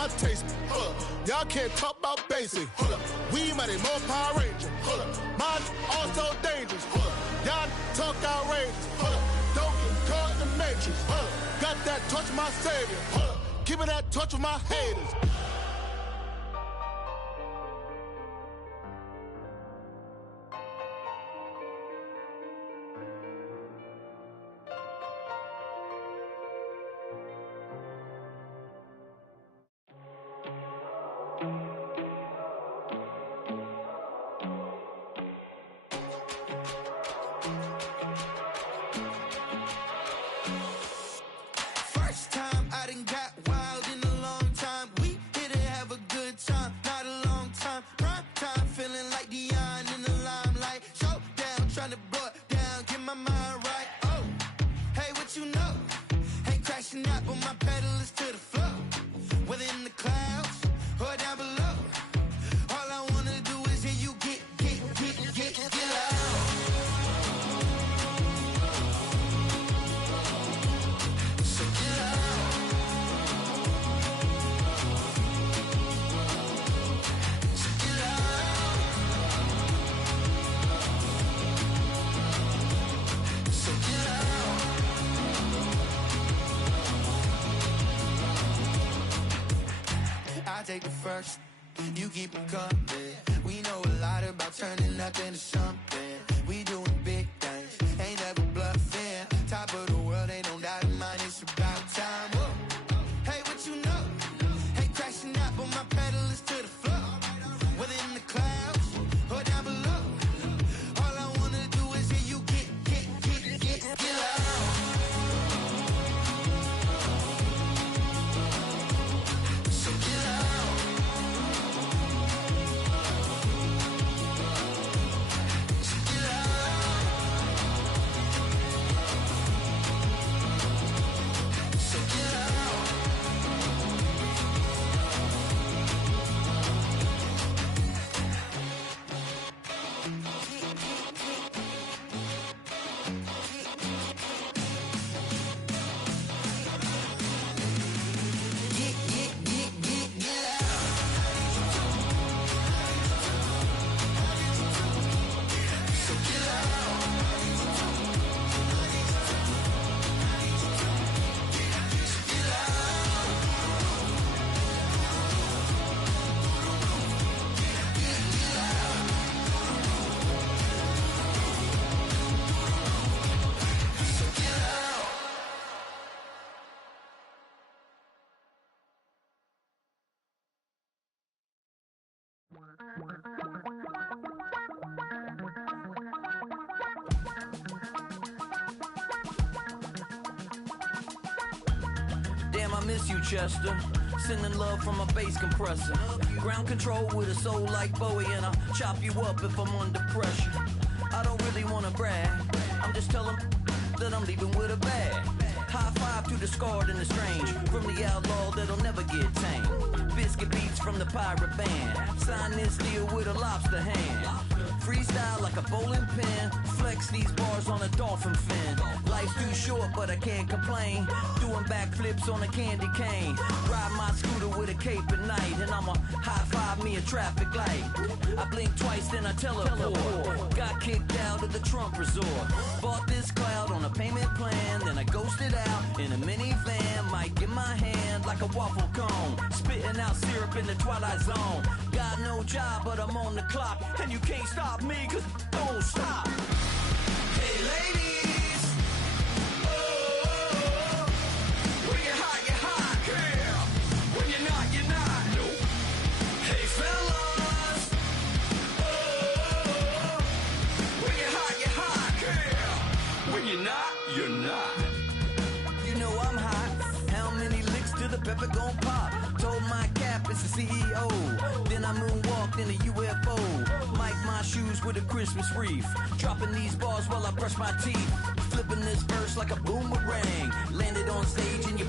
my taste. Hold up, y'all can't talk about basic. Hold up, we mighty more Power Ranger. Hold up, mine also dangerous. Hold up, y'all talk outrageous. Hold up, don't get caught in the matrix. Hold up, got that touch of my savior. Hold up, keeping that touch with my haters. Take the first, you keep them coming. We know a lot about turning nothing to something. We doing big things, ain't never bluffing. Top of the world, ain't no doubt in mind, it's about time. Whoa. Hey, what you know? Hey, crashing out, but my pedal is to the floor. Whether in the clouds or down below, all I wanna do is hear you get loud. Damn, I miss you, Chester. Sending love from a bass compressor. Ground control with a soul like Bowie, and I'll chop you up if I'm under pressure. I don't really wanna brag, I'm just telling that I'm leaving with a bag. High five to the scarred and the strange, from the outlaw that'll never get tamed. Biscuit beats from the pirate band, sign this deal with a lobster hand. Freestyle like a bowling pin, flex these bars on a dolphin fin. Life's too short but I can't complain, doing backflips on a candy cane. Ride my scooter with a cape at night, and I'ma high five me a traffic light. I blink twice then I teleport, got kicked out of the Trump resort. Bought this cloud on a payment plan, then I ghosted out in a minivan. Mic in my hand like a waffle cone, spitting out syrup in the twilight zone. Got no job but I'm on the clock, and you can't stop me cause don't stop. Hey ladies, oh, when you're hot, girl. When you're not, nope. Hey fellas, oh, when you're hot, girl. When you're not, you're not. You know I'm hot, how many licks till the pepper gon' pop? Told my cap it's the CEO, then I moonwalked in a UFO. Mic my shoes with a Christmas wreath, dropping these bars while I brush my teeth. Flipping this verse like a boomerang, landed on stage in your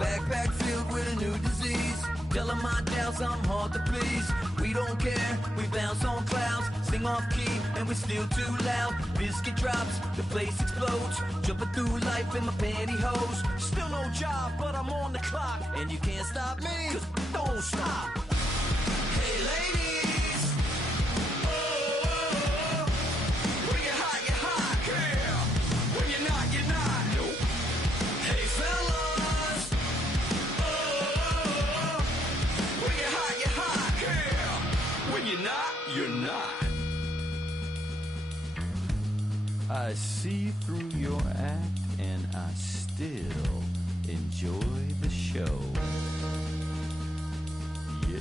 backpack filled with a new disease. Tell them my doubts, I'm hard to please. We don't care, we bounce on clouds. Sing off key, and we're still too loud. Biscuit drops, the place explodes. Jumping through life in my pantyhose. Still no job, but I'm on the clock. And you can't stop me, cause don't stop. Hey ladies, oh, when you're hot, girl. When you're not, nope. Hey fellas, oh, when you're hot, girl. When you're not. I see through your act and I still enjoy the show. Yeah.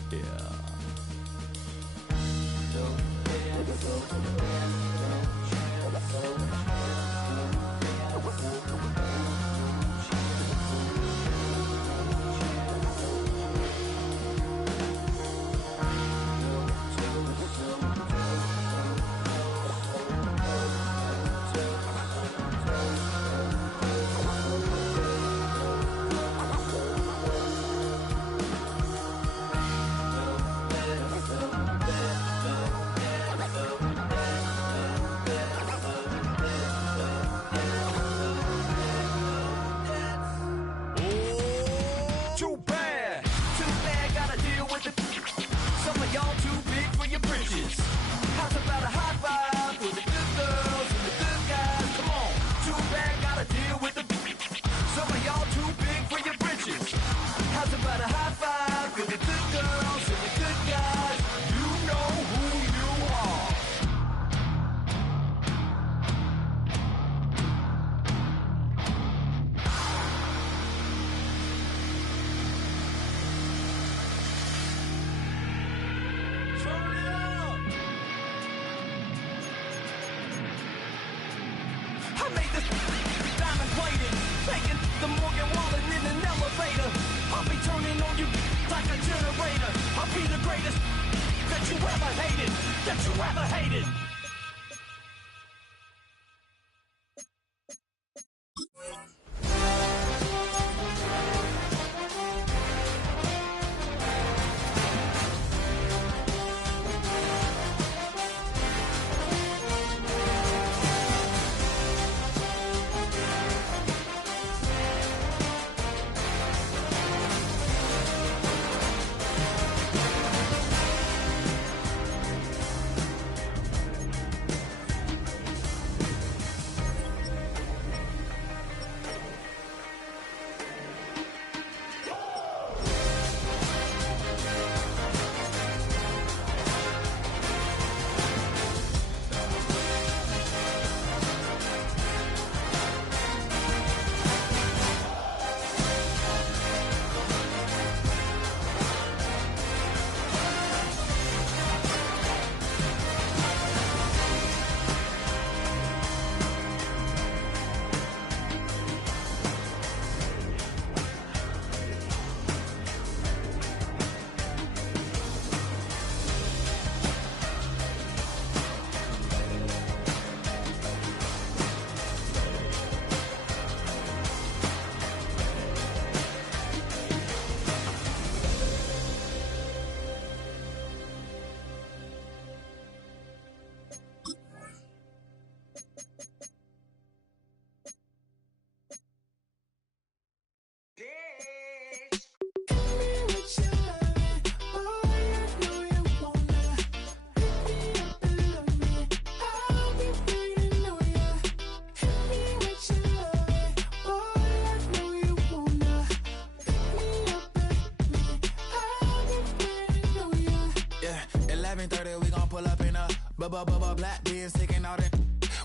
Black beans taking out it.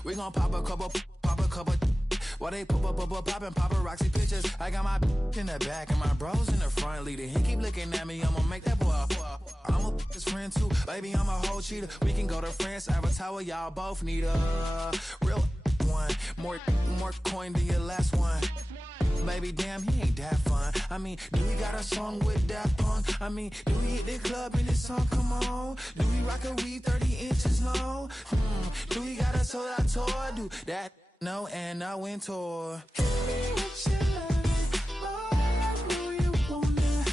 We gon' pop a couple. While they poppin' paparazzi pictures. I got my in the back and my bros in the front leading. He keep looking at me, I'ma make that boy. I'm a his friend too, baby, I'm a whole cheater. We can go to France, Avatar, y'all both need a real one. More coin than your last one. Baby, damn, he ain't that fun. I mean, do he got a song with that punk? I mean, do he hit the club in this song? Come on. Do he rock a weed 30 inches long? Do he got a sold out tour? Do that? No, and I went tour. Hit me with your love, boy, I know you wanna.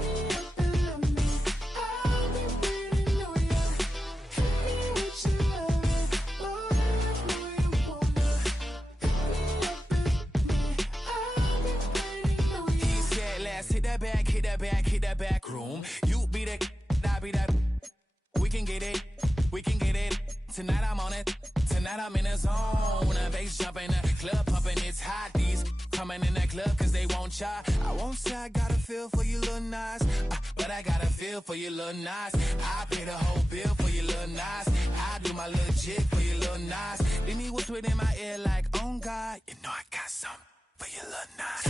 Hit me up gon' try. I won't say I got a feel for you, little nice, but I got a feel for you, little nice. I pay the whole bill for you, little nice. I do my little chick for you, little nice. Then he whispered in my ear like, oh God, you know I got something for you, little nice.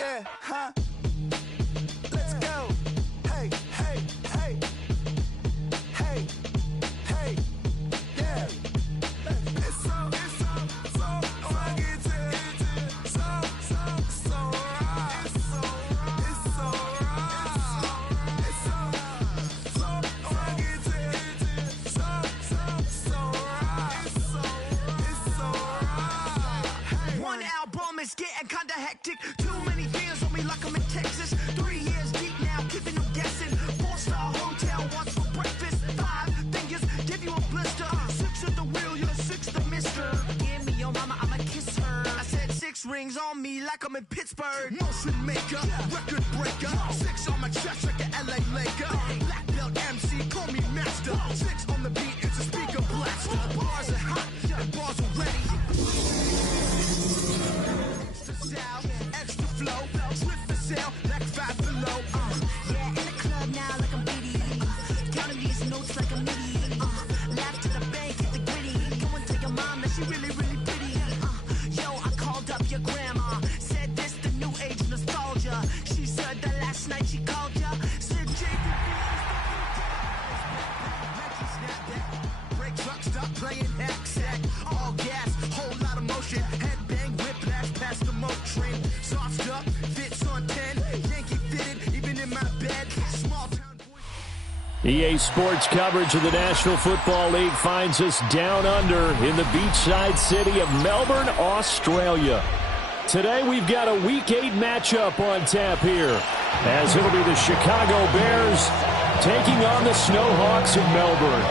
Yeah, huh? Let's go. Hey, hey, hey. Hey, hey, yeah. It's so fucking so right. It's so right. It's so fucking so right. One album is getting kinda hectic. Too many fans on me like I'm in Texas. 3 years deep now, keeping them guessing. 4-star hotel, what's for breakfast? 5 fingers, give you a blister. 6 at the wheel, you're 6 the mister. Give me your mama, I'ma kiss her. I said 6 rings on me like I'm in Pittsburgh. Motion maker, record breaker. 6 on my chest like an LA Laker. Black belt MC, call me master. 6 on the beat, it's a speaker blaster. Bars are hot, and bars are ready. Extra flow, slip for sale, like 5 below. Yeah, in the club now, like I'm Biddy. Counting these notes like a MIDI. Laugh to the bank, hit the gritty. Go and tell your mom that she really, really pretty. Yo, I called up your grandma. Said this the new age nostalgia. She said that last night she called ya. Said JPP. Break truck, stop playing hack sack. All gas, whole lot of motion. Headbang, whiplash, past the moat train. Soft up, fits on 10. Yankee fitted, even in my bed. Small town boy. EA Sports coverage of the National Football League finds us down under in the beachside city of Melbourne, Australia. Today we've got a Week 8 matchup on tap here, as it'll be the Chicago Bears taking on the Snowhawks of Melbourne.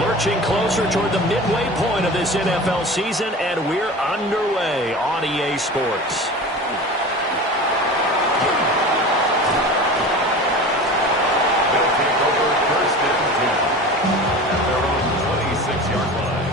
Lurching closer toward the midway point of this NFL season, and we're underway on EA Sports. They'll take over first and 10 at their own 26-yard line.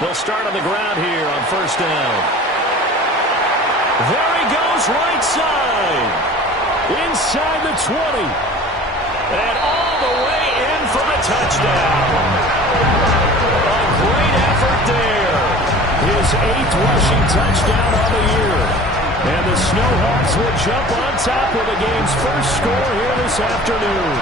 They'll start on the ground here on first down. There he goes, right side. Inside the 20. And all the way in for the touchdown. A great effort there. His 8th rushing touchdown on the year. And the Snowhawks will jump on top of the game's first score here this afternoon.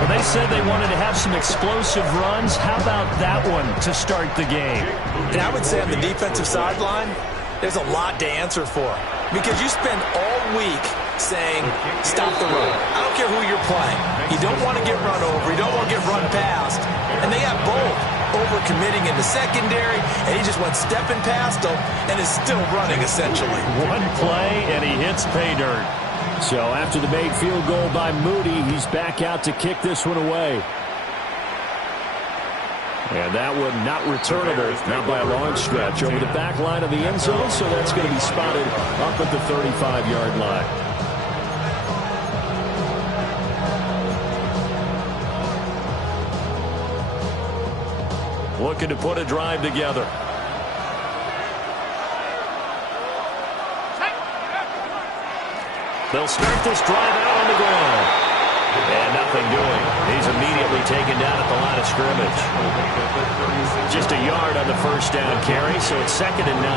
Well, they said they wanted to have some explosive runs. How about that one to start the game? And I would say on the defensive sideline, there's a lot to answer for. Because you spend all week saying, stop the run. I don't care who you're playing. You don't want to get run over. You don't want to get run past. And they have both. Overcommitting in the secondary, and he just went stepping past them and is still running, essentially. One play, and he hits pay dirt. So after the made field goal by Moody, he's back out to kick this one away. And that one not returnable, not by a long stretch, over the back line of the end zone, so that's going to be spotted up at the 35-yard line. Looking to put a drive together. They'll start this drive out on the ground. And nothing doing. He's immediately taken down at the line of scrimmage. Just a yard on the first down carry, so it's 2nd and 9.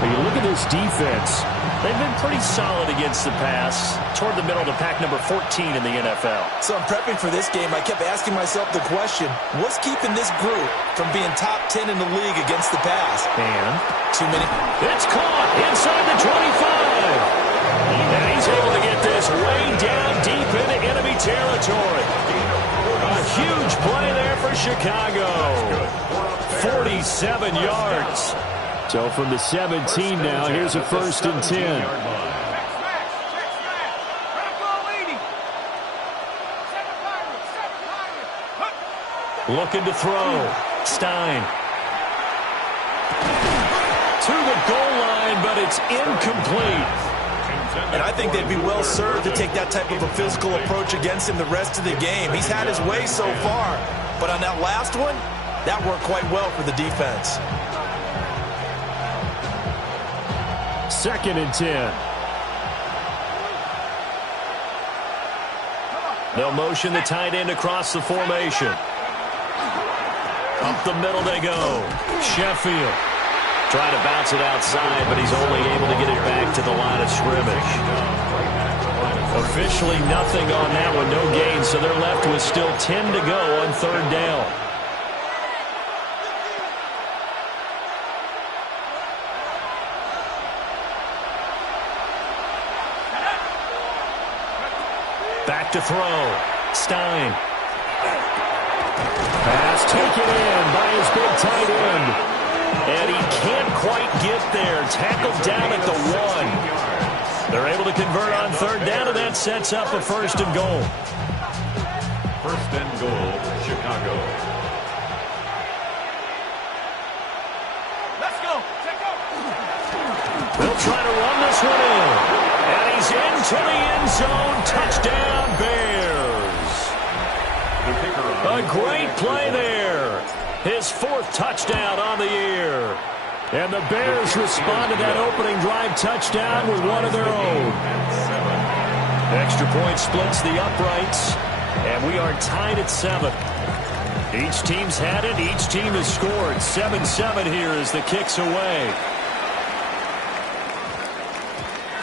But you look at this defense. They've been pretty solid against the pass, toward the middle to pack number 14 in the NFL. So I'm prepping for this game. I kept asking myself the question, what's keeping this group from being top 10 in the league against the pass? And too many. It's caught inside the 25. And he's able to get this way down deep into enemy territory. A huge play there for Chicago. 47 yards. So from the 17 now, here's a 1st and 10. Looking to throw. Stein. To the goal line, but it's incomplete. And I think they'd be well served to take that type of a physical approach against him the rest of the game. He's had his way so far, but on that last one, that worked quite well for the defense. 2nd and 10. They'll motion the tight end across the formation. Up the middle they go. Sheffield. Trying to bounce it outside, but he's only able to get it back to the line of scrimmage. Officially nothing on that one, no gain, so they're left with still 10 to go on 3rd down. Back to throw. Stein. Pass taken in by his big tight end. And he can't quite get there. Tackled down at the 1. They're able to convert on 3rd down, and that sets up a 1st and goal. 1st and goal, Chicago. Let's go. Check out. They'll try to run this one in. And he's into the end zone. Touchdown, Bears. A great play there. His 4th touchdown on the year. And the Bears respond to that opening drive touchdown with one of their own. Extra point splits the uprights. And we are tied at 7. Each team's had it. Each team has scored. 7-7 here as the kick's away.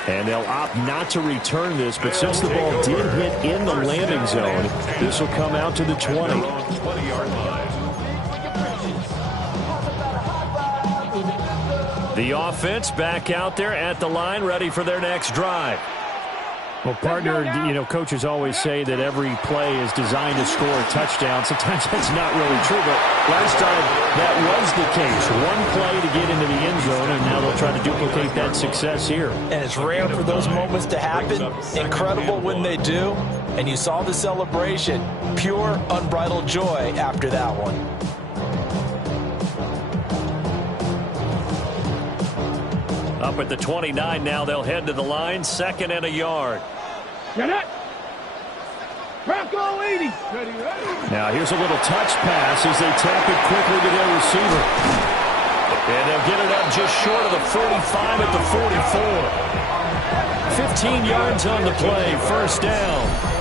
And they'll opt not to return this, but since the ball did hit in the landing zone, this will come out to the 20. The offense back out there at the line, ready for their next drive. Well, partner, coaches always say that every play is designed to score a touchdown. Sometimes that's not really true, but last time that was the case. One play to get into the end zone, and now they'll try to duplicate that success here. And it's rare for those moments to happen. Incredible when they do. And you saw the celebration. Pure, unbridled joy after that one. Up at the 29 now, they'll head to the line. 2nd and a yard. Get it. Bronco 80. Now here's a little touch pass as they tap it quickly to their receiver. And they'll get it up just short of the 45 at the 44. 15 yards on the play. 1st down.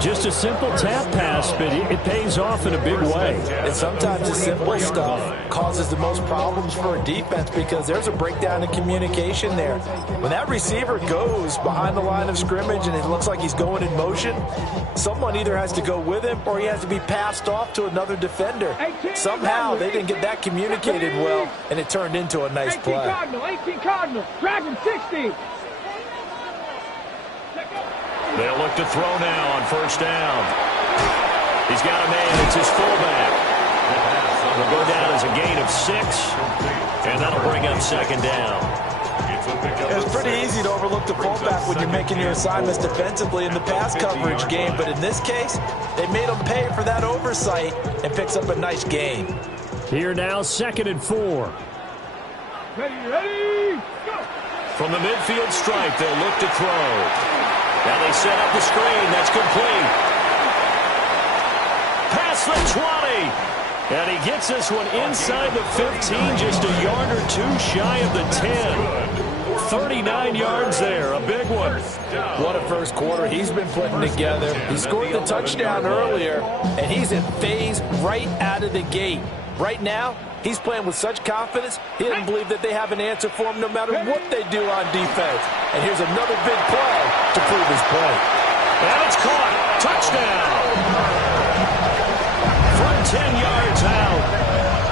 Just a simple tap pass, but it pays off in a big way. And sometimes the simple stuff causes the most problems for a defense because there's a breakdown in communication there. When that receiver goes behind the line of scrimmage and it looks like he's going in motion, someone either has to go with him or he has to be passed off to another defender. Somehow they didn't get that communicated well, and it turned into a nice play. 18 Cardinal, Dragon 60. They'll look to throw now on first down. He's got a man. It's his fullback. It'll go down as a gain of 6, and that'll bring up second down. It's pretty easy to overlook the fullback when you're making your assignments defensively in the pass coverage game, but in this case, they made him pay for that oversight and picks up a nice gain. Here now, 2nd and 4. Ready, go! From the midfield stripe, they'll look to throw. Now they set up the screen. That's complete. Past the 20. And he gets this one inside the 15, just a yard or 2 shy of the 10. 39 yards there, a big one. What a first quarter he's been putting together. He scored the touchdown earlier, and he's in phase right out of the gate. Right now, he's playing with such confidence, he doesn't believe that they have an answer for him no matter what they do on defense. And here's another big play to prove his point. And it's caught. Touchdown. From 10 yards out.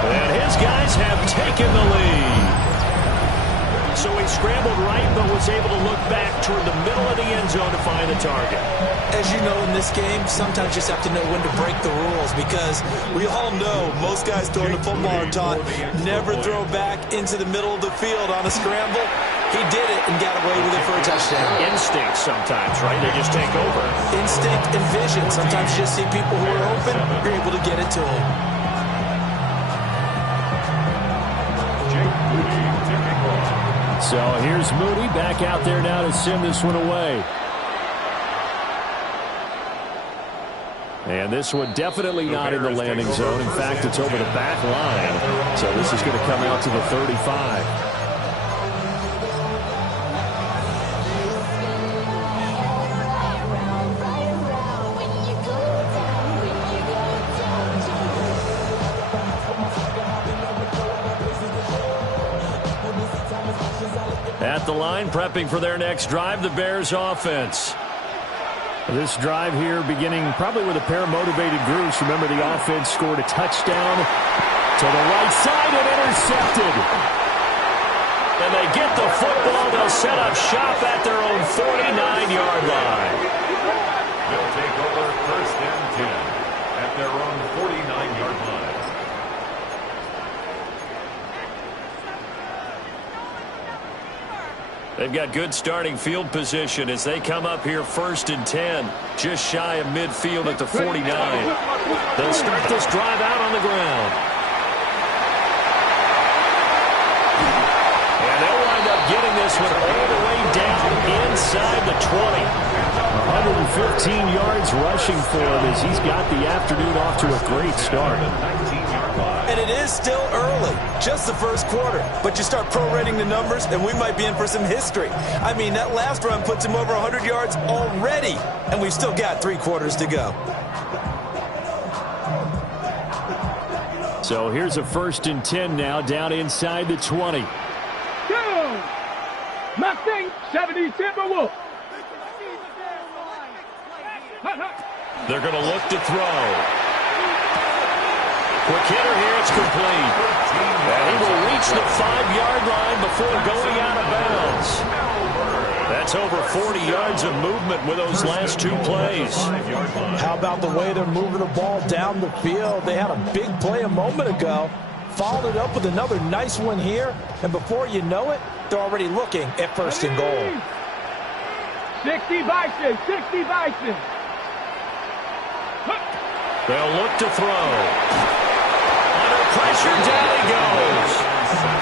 And his guys have taken the lead. So he scrambled right, but was able to look back toward the middle of the end zone to find the target. As you know, in this game, sometimes you just have to know when to break the rules, because we all know most guys throwing the football are taught never throw back into the middle of the field on a scramble. He did it and got away with it for a touchdown. Instinct sometimes, right? They just take over. Instinct and vision. Sometimes you just see people who are open, you're able to get it to them. So here's Moody back out there now to send this one away. And this one definitely not in the landing zone. In fact, it's over the back line. So this is going to come out to the 35. At the line, prepping for their next drive, the Bears offense. This drive here beginning probably with a pair of motivated groups. Remember, the offense scored a touchdown to the right side and intercepted. And they get the football. They'll set up shop at their own 49-yard line. They'll take over 1st and 10 at their own 49-yard line. They've got good starting field position as they come up here 1st and 10, just shy of midfield at the 49. They'll start this drive out on the ground. And they'll wind up getting this one all the way down inside the 20. 115 yards rushing for him as he's got the afternoon off to a great start. And it is still early, just the first quarter. But you start prorating the numbers, and we might be in for some history. I mean, that last run puts him over 100 yards already, and we've still got 3 quarters to go. So here's a 1st and 10 now, down inside the 20. Go! Mustang 77 Wolf. They're going to look to throw. Quick hitter here, it's complete. And he will reach the 5-yard line before going out of bounds. That's over 40 yards of movement with those last 2 plays. How about the way they're moving the ball down the field? They had a big play a moment ago, followed it up with another nice one here, and before you know it, they're already looking at 1st and goal. 60 Bison, 60 Bison. They'll look to throw. Under pressure, down he goes.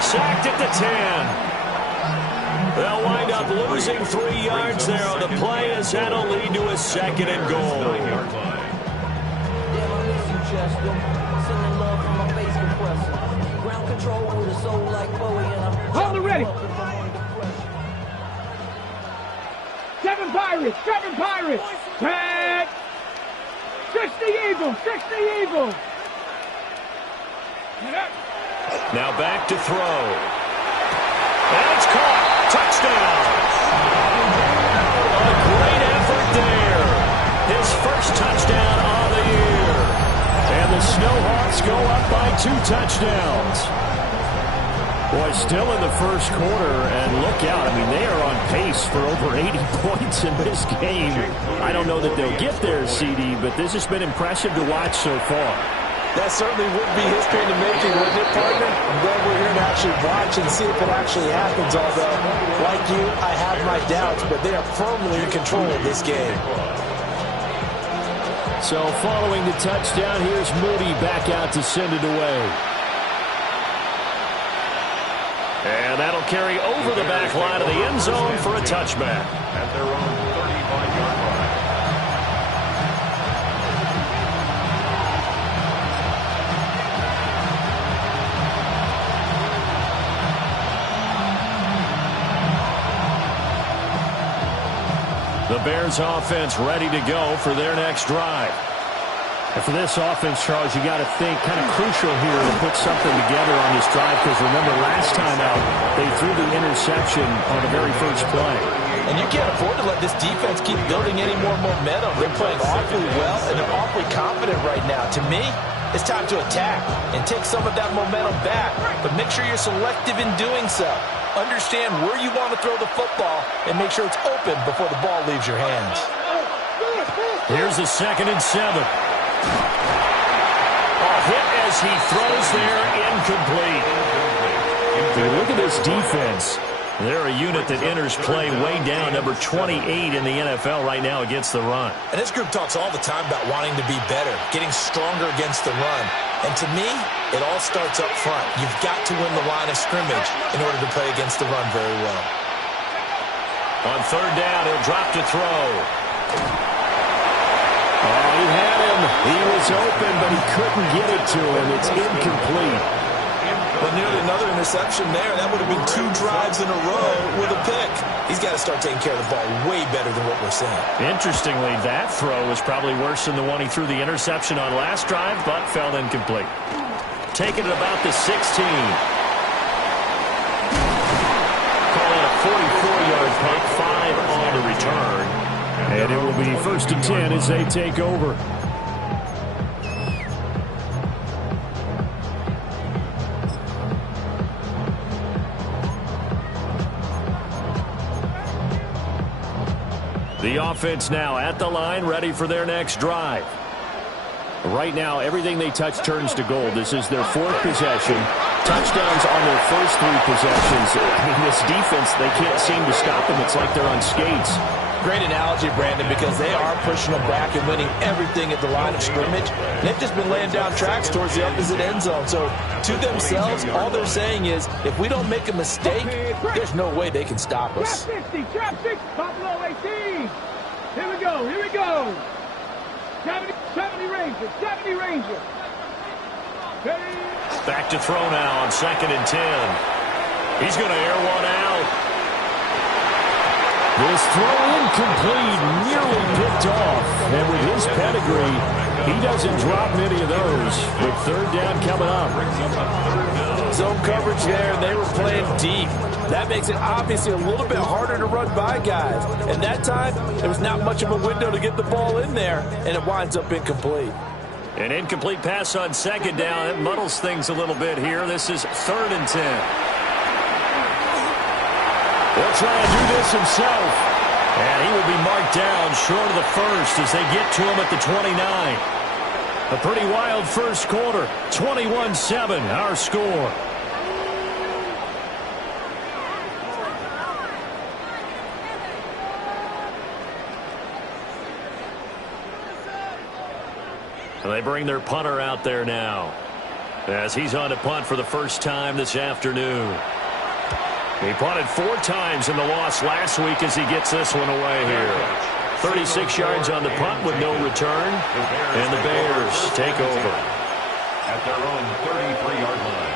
Sacked at the 10. They'll wind up losing 3 yards there on the play as that'll lead to a 2nd and goal. Hold it ready. 7 Pirates, 7 Pirates. Tag. 60 Eagles, 60 Eagles. Now back to throw. And it's caught. Touchdown. A great effort there. His first touchdown of the year. And the Snowhawks go up by 2 touchdowns. Boy, still in the first quarter, and look out. I mean, they are on pace for over 80 points in this game. I don't know that they'll get there, CD, but this has been impressive to watch so far. That certainly would be history in the making, wouldn't it, partner? I'm glad we're here to actually watch and see if it actually happens, although, like you, I have my doubts, but they are firmly in control of this game. So following the touchdown, here's Moody back out to send it away. And that'll carry over the back line of the end zone for a touchback. At their own 35-yard line. The Bears offense ready to go for their next drive. And for this offense, Charles, you got to think kind of crucial here to put something together on this drive, because remember, last time out, they threw the interception on the very first play. And you can't afford to let this defense keep building any more momentum. They're playing awfully well, and they're awfully confident right now. To me, it's time to attack and take some of that momentum back, but make sure you're selective in doing so. Understand where you want to throw the football and make sure it's open before the ball leaves your hands. Here's a 2nd and 7. A hit as he throws there, incomplete. Look at this defense. They're a unit that enters play way down, number 28 in the NFL right now against the run. And this group talks all the time about wanting to be better, getting stronger against the run. And to me, it all starts up front. You've got to win the line of scrimmage in order to play against the run very well. On 3rd down, he'll drop to throw. Oh, he had him. He was open, but he couldn't get it to him. It's incomplete. But nearly another interception there. That would have been 2 drives in a row with a pick. He's got to start taking care of the ball way better than what we're seeing. Interestingly, that throw was probably worse than the one he threw the interception on last drive, but fell incomplete. Taking it about the 16. Call it a 44-yard punt, 5 on the return. And it will be 1st and 10 as they take over. The offense now at the line, ready for their next drive. Right now, everything they touch turns to gold. This is their 4th possession. Touchdowns on their first 3 possessions. I mean, this defense, they can't seem to stop them. It's like they're on skates. Great analogy, Brandon, because they are pushing them back and winning everything at the line of scrimmage. They've just been laying down tracks towards the opposite end zone. So, to themselves, all they're saying is, if we don't make a mistake, there's no way they can stop us. Trap 60, trap 60, Buffalo 18. Here we go, here we go. 70 Rangers, 70 Rangers. Ready? Back to throw now on 2nd and 10. He's going to air one out. This throw incomplete, nearly picked off. And with his pedigree, he doesn't drop many of those. With 3rd down coming up. Zone coverage there, and they were playing deep. That makes it obviously a little bit harder to run by guys. And that time, there was not much of a window to get the ball in there, and it winds up incomplete. An incomplete pass on 2nd down. It muddles things a little bit here. This is 3rd and 10. He'll try and do this himself. And he will be marked down short of the 1st as they get to him at the 29. A pretty wild first quarter. 21-7, our score. They bring their punter out there now as he's on to punt for the first time this afternoon. He punted 4 times in the loss last week as he gets this one away here. 36 yards on the punt with no return, and the Bears take over. At their own 33-yard line.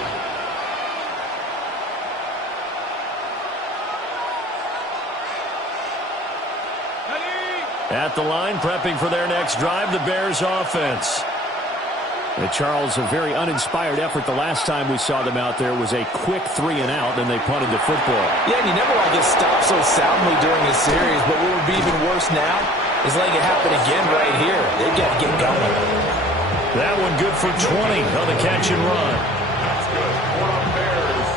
At the line, prepping for their next drive, the Bears offense. And Charles, a very uninspired effort the last time we saw them out there was a quick 3 and out, and they punted the football. Yeah, and you never want to get stopped so soundly during a series, but what would be even worse now is letting it happen again right here. They've got to get going. That one good for 20 on the catch and run. That's good. For the Bears,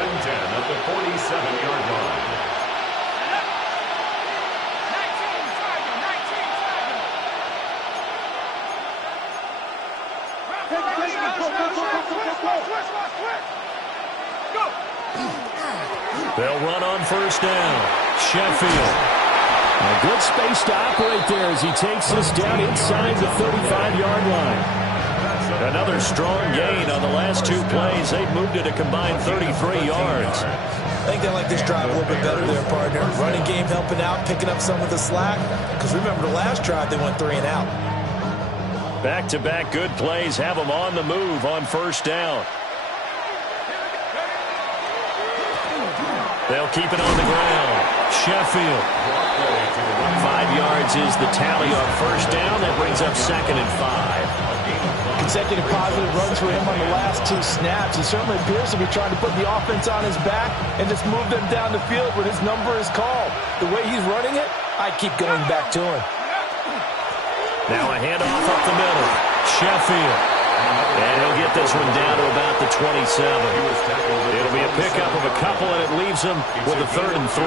and 10 at the 47-yard line. They'll run on first down. Sheffield. A good space to operate there as he takes this down inside the 35-yard line. Another strong gain on the last two plays. They've moved it a combined 33 yards. I think they like this drive a little bit better there, partner. Running game helping out, picking up some of the slack. Because remember the last drive, they went 3 and out. Back-to-back good plays have them on the move on first down. They'll keep it on the ground. Sheffield. 5 yards is the tally on first down. That brings up 2nd and 5. Consecutive positive runs for him on the last 2 snaps. He certainly appears to be trying to put the offense on his back and just move them down the field when his number is called. The way he's running it, I keep going back to him. Now a handoff up the middle. Sheffield. And he'll get this one down to about the 27. It'll be a pickup of a couple, and it leaves him with a 3rd and 3.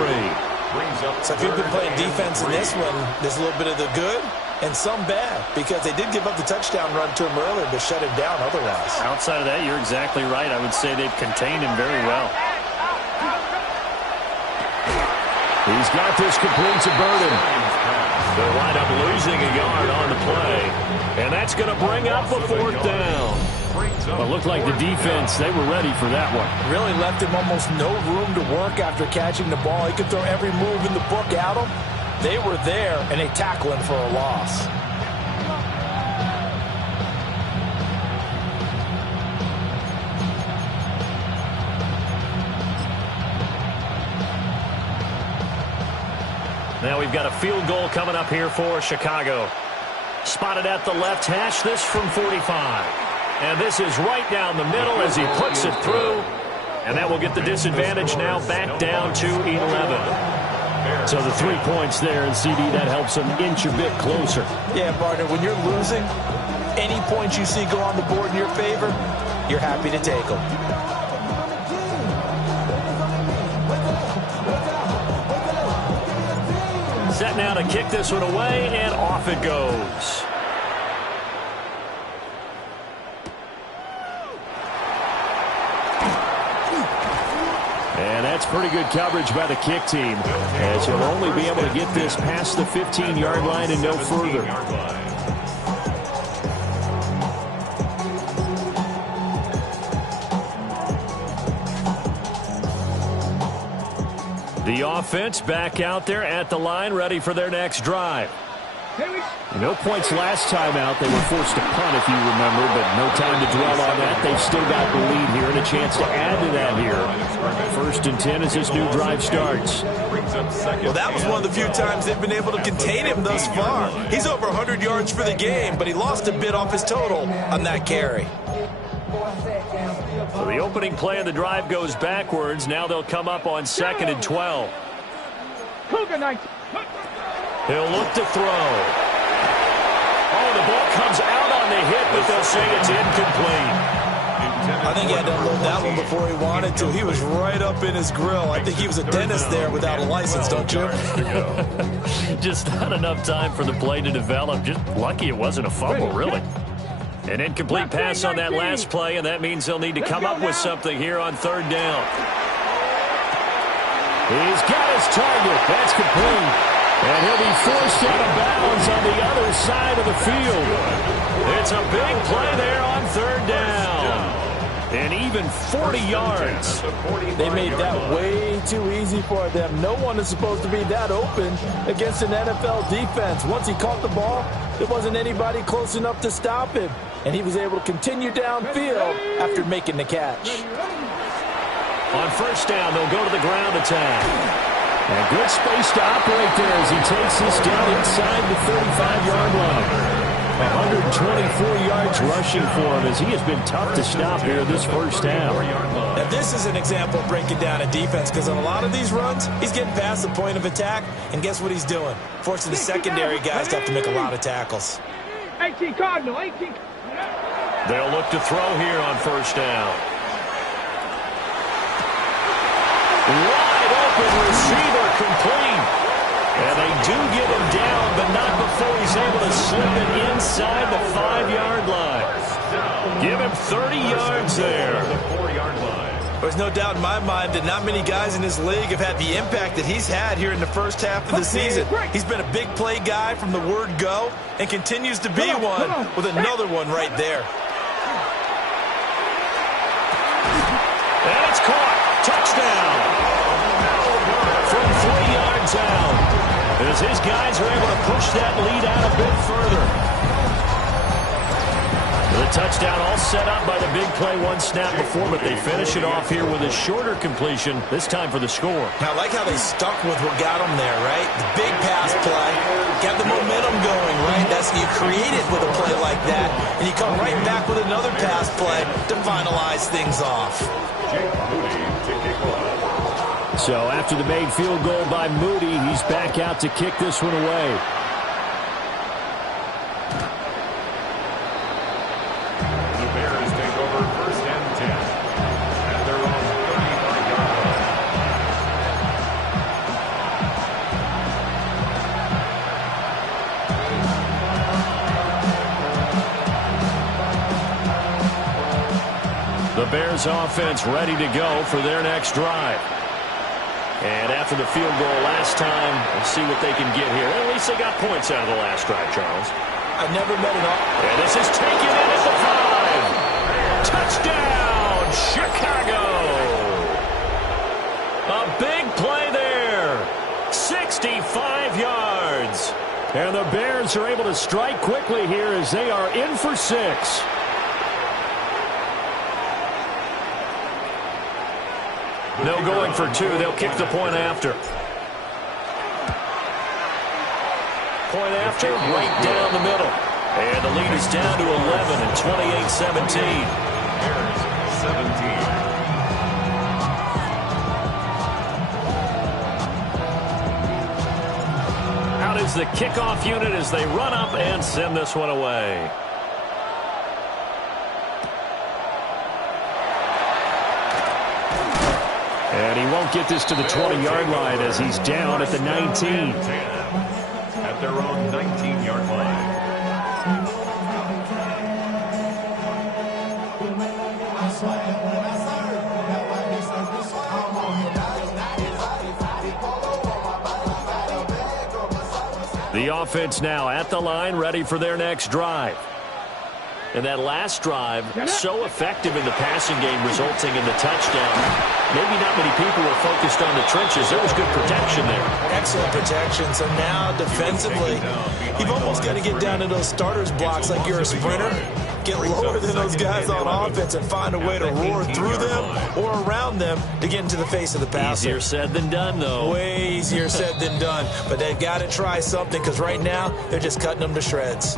So if you've been playing defense in this one, there's a little bit of the good and some bad, because they did give up the touchdown run to him earlier, but shut him down otherwise. Outside of that, you're exactly right. I would say they've contained him very well. He's got this complete to Burden. They'll wind up losing a yard on the play, and that's going to bring up a 4th down. It looked like the defense, they were ready for that one. Really left him almost no room to work after catching the ball. He could throw every move in the book at him. They were there, and they tackle him for a loss. Now we've got a field goal coming up here for Chicago. Spotted at the left hash, this from 45. And this is right down the middle as he puts it through. And that will get the disadvantage now back down to 11. So the 3 points there, and CD, that helps him inch a bit closer. Yeah, partner, when you're losing, any points you see go on the board in your favor, you're happy to take them. Set now to kick this one away, and off it goes. And that's pretty good coverage by the kick team, as he'll only be able to get this past the 15-yard line and no further. The offense back out there at the line, ready for their next drive. No points last time out. They were forced to punt, if you remember, but no time to dwell on that. They've still got the lead here and a chance to add to that here. 1st and 10 as this new drive starts. Well, that was one of the few times they've been able to contain him thus far. He's over 100 yards for the game, but he lost a bit off his total on that carry. So the opening play of the drive goes backwards. Now they'll come up on 2nd and 12. He'll look to throw. Oh, the ball comes out on the hit, but they'll say it's incomplete. I think he had to unload that one before he wanted to. He was right up in his grill. I think he was a dentist there without a license, don't you? Just not enough time for the play to develop. Just lucky it wasn't a fumble, really. An incomplete pass on that last play, and that means they'll need to come up with something here on 3rd down. He's got his target. That's complete. And he'll be forced out of bounds on the other side of the field. It's a big play there on 3rd down. And even 40 yards. They made that way too easy for them. No one is supposed to be that open against an NFL defense. Once he caught the ball, there wasn't anybody close enough to stop him. And he was able to continue downfield after making the catch. On first down, they'll go to the ground attack. And good space to operate there as he takes this down inside the 35-yard line. 124 yards rushing for him as he has been tough to stop here this first half. Now this is an example of breaking down a defense, because on a lot of these runs, he's getting past the point of attack, and guess what he's doing? Forcing the secondary guys to have to make a lot of tackles. 18 Cardinal, 18. They'll look to throw here on first down. open receiver complete. And they do get him down, but not before he's able to slip it inside the 5-yard line. Give him 30 yards there. The 4-yard line. There's no doubt in my mind that not many guys in this league have had the impact that he's had here in the first half of the season. He's been a big play guy from the word go and continues to be one with another one right there. And it's caught. Touchdown. From 3 yards out. As his guys are able to push that lead out a bit further. The touchdown all set up by the big play one snap before, but they finish it off here with a shorter completion, this time for the score. Now, I like how they stuck with what got them there, right? The big pass play, got the momentum going, right? That's you create it with a play like that, and you come right back with another pass play to finalize things off. So after the made field goal by Moody, he's back out to kick this one away. The Bears offense ready to go for their next drive. And after the field goal last time, we'll see what they can get here. At least they got points out of the last drive, Charles. I've never met an offense. And this is taken in at the 5. Touchdown, Chicago. A big play there. 65 yards. And the Bears are able to strike quickly here as they are in for 6. No going for 2. They'll kick the point after. Point after, right down the middle. And the lead is down to 11 and 28-17. Bears 17. Out is the kickoff unit as they run up and send this one away. And he won't get this to the 20-yard line as he's down at the 19. At their own 19-yard line. The offense now at the line, ready for their next drive. And that last drive, so effective in the passing game, resulting in the touchdown. Maybe not many people were focused on the trenches. There was good protection there. Excellent protection. So now defensively, you've almost got to get down to those starters blocks like you're a sprinter. Get lower than those guys on offense and find a way to roar through them or around them to get into the face of the passer. Easier said than done, though. Way easier said than done. But they've got to try something because right now they're just cutting them to shreds.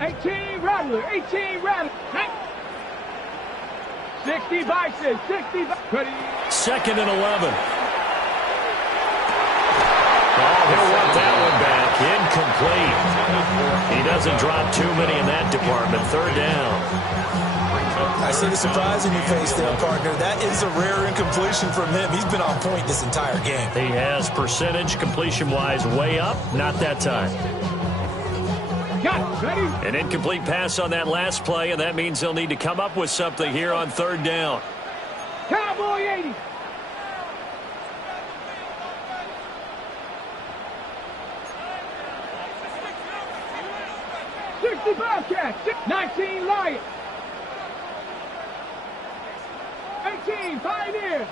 18 Rattler, 18 Rattler. 60 Bison, 60 Bison. Second and 11. Oh, he'll want that one back. Incomplete. He doesn't drop too many in that department. Third down. I see the surprise in your face there, partner. That is a rare incompletion from him. He's been on point this entire game. He has percentage completion-wise way up. Not that time. Ready? An incomplete pass on that last play, and that means they'll need to come up with something here on third down. Cowboy 80. Bobcat, 19 Lion, 18 Pioneer.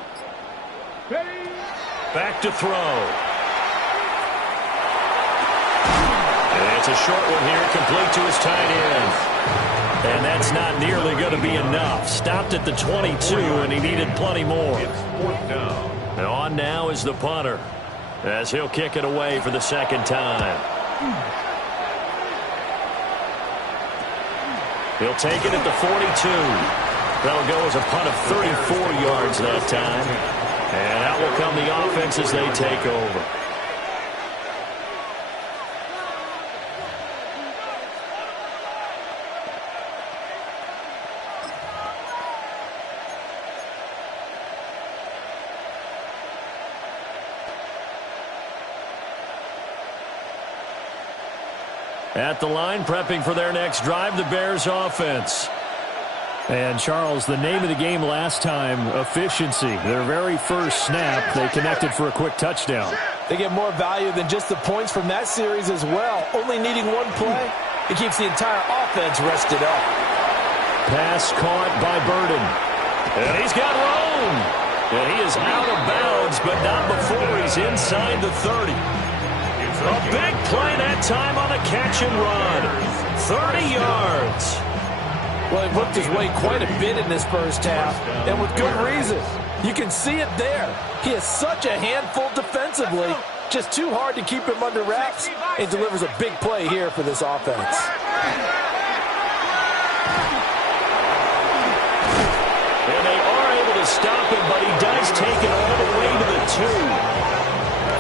Ready? Back to throw. And it's a short one here, complete to his tight end. And that's not nearly going to be enough. Stopped at the 22, and he needed plenty more. And on now is the punter, as he'll kick it away for the second time. He'll take it at the 42. That'll go as a punt of 34 yards that time. And out will come the offense as they take over. At the line, prepping for their next drive, the Bears offense. And, Charles, the name of the game last time, efficiency. Their very first snap, they connected for a quick touchdown. They get more value than just the points from that series as well. Only needing one play, it keeps the entire offense rested up. Pass caught by Burden. And he's got room. And he is out of bounds, but not before he's inside the 30. A big play that time on the catch and run. 30 yards. Well, he worked his way quite a bit in this first half, and with good reason. You can see it there. He is such a handful defensively, just too hard to keep him under wraps, and delivers a big play here for this offense. And they are able to stop him, but he does take it all the way to the 2.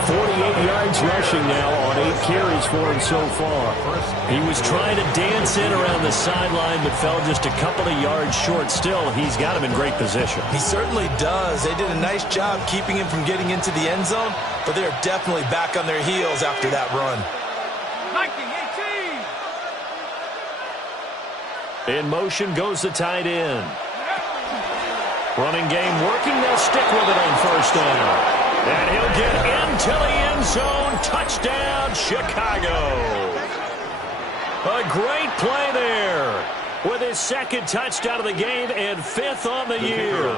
48 yards rushing now on 8 carries for him so far. He was trying to dance in around the sideline, but fell just a couple of yards short. Still, he's got him in great position. He certainly does. They did a nice job keeping him from getting into the end zone, but they're definitely back on their heels after that run. 19-18. In motion goes the tight end. Running game working. They'll stick with it on first down. And he'll get into the end zone. Touchdown, Chicago. A great play there with his second touchdown of the game and 5th on the year.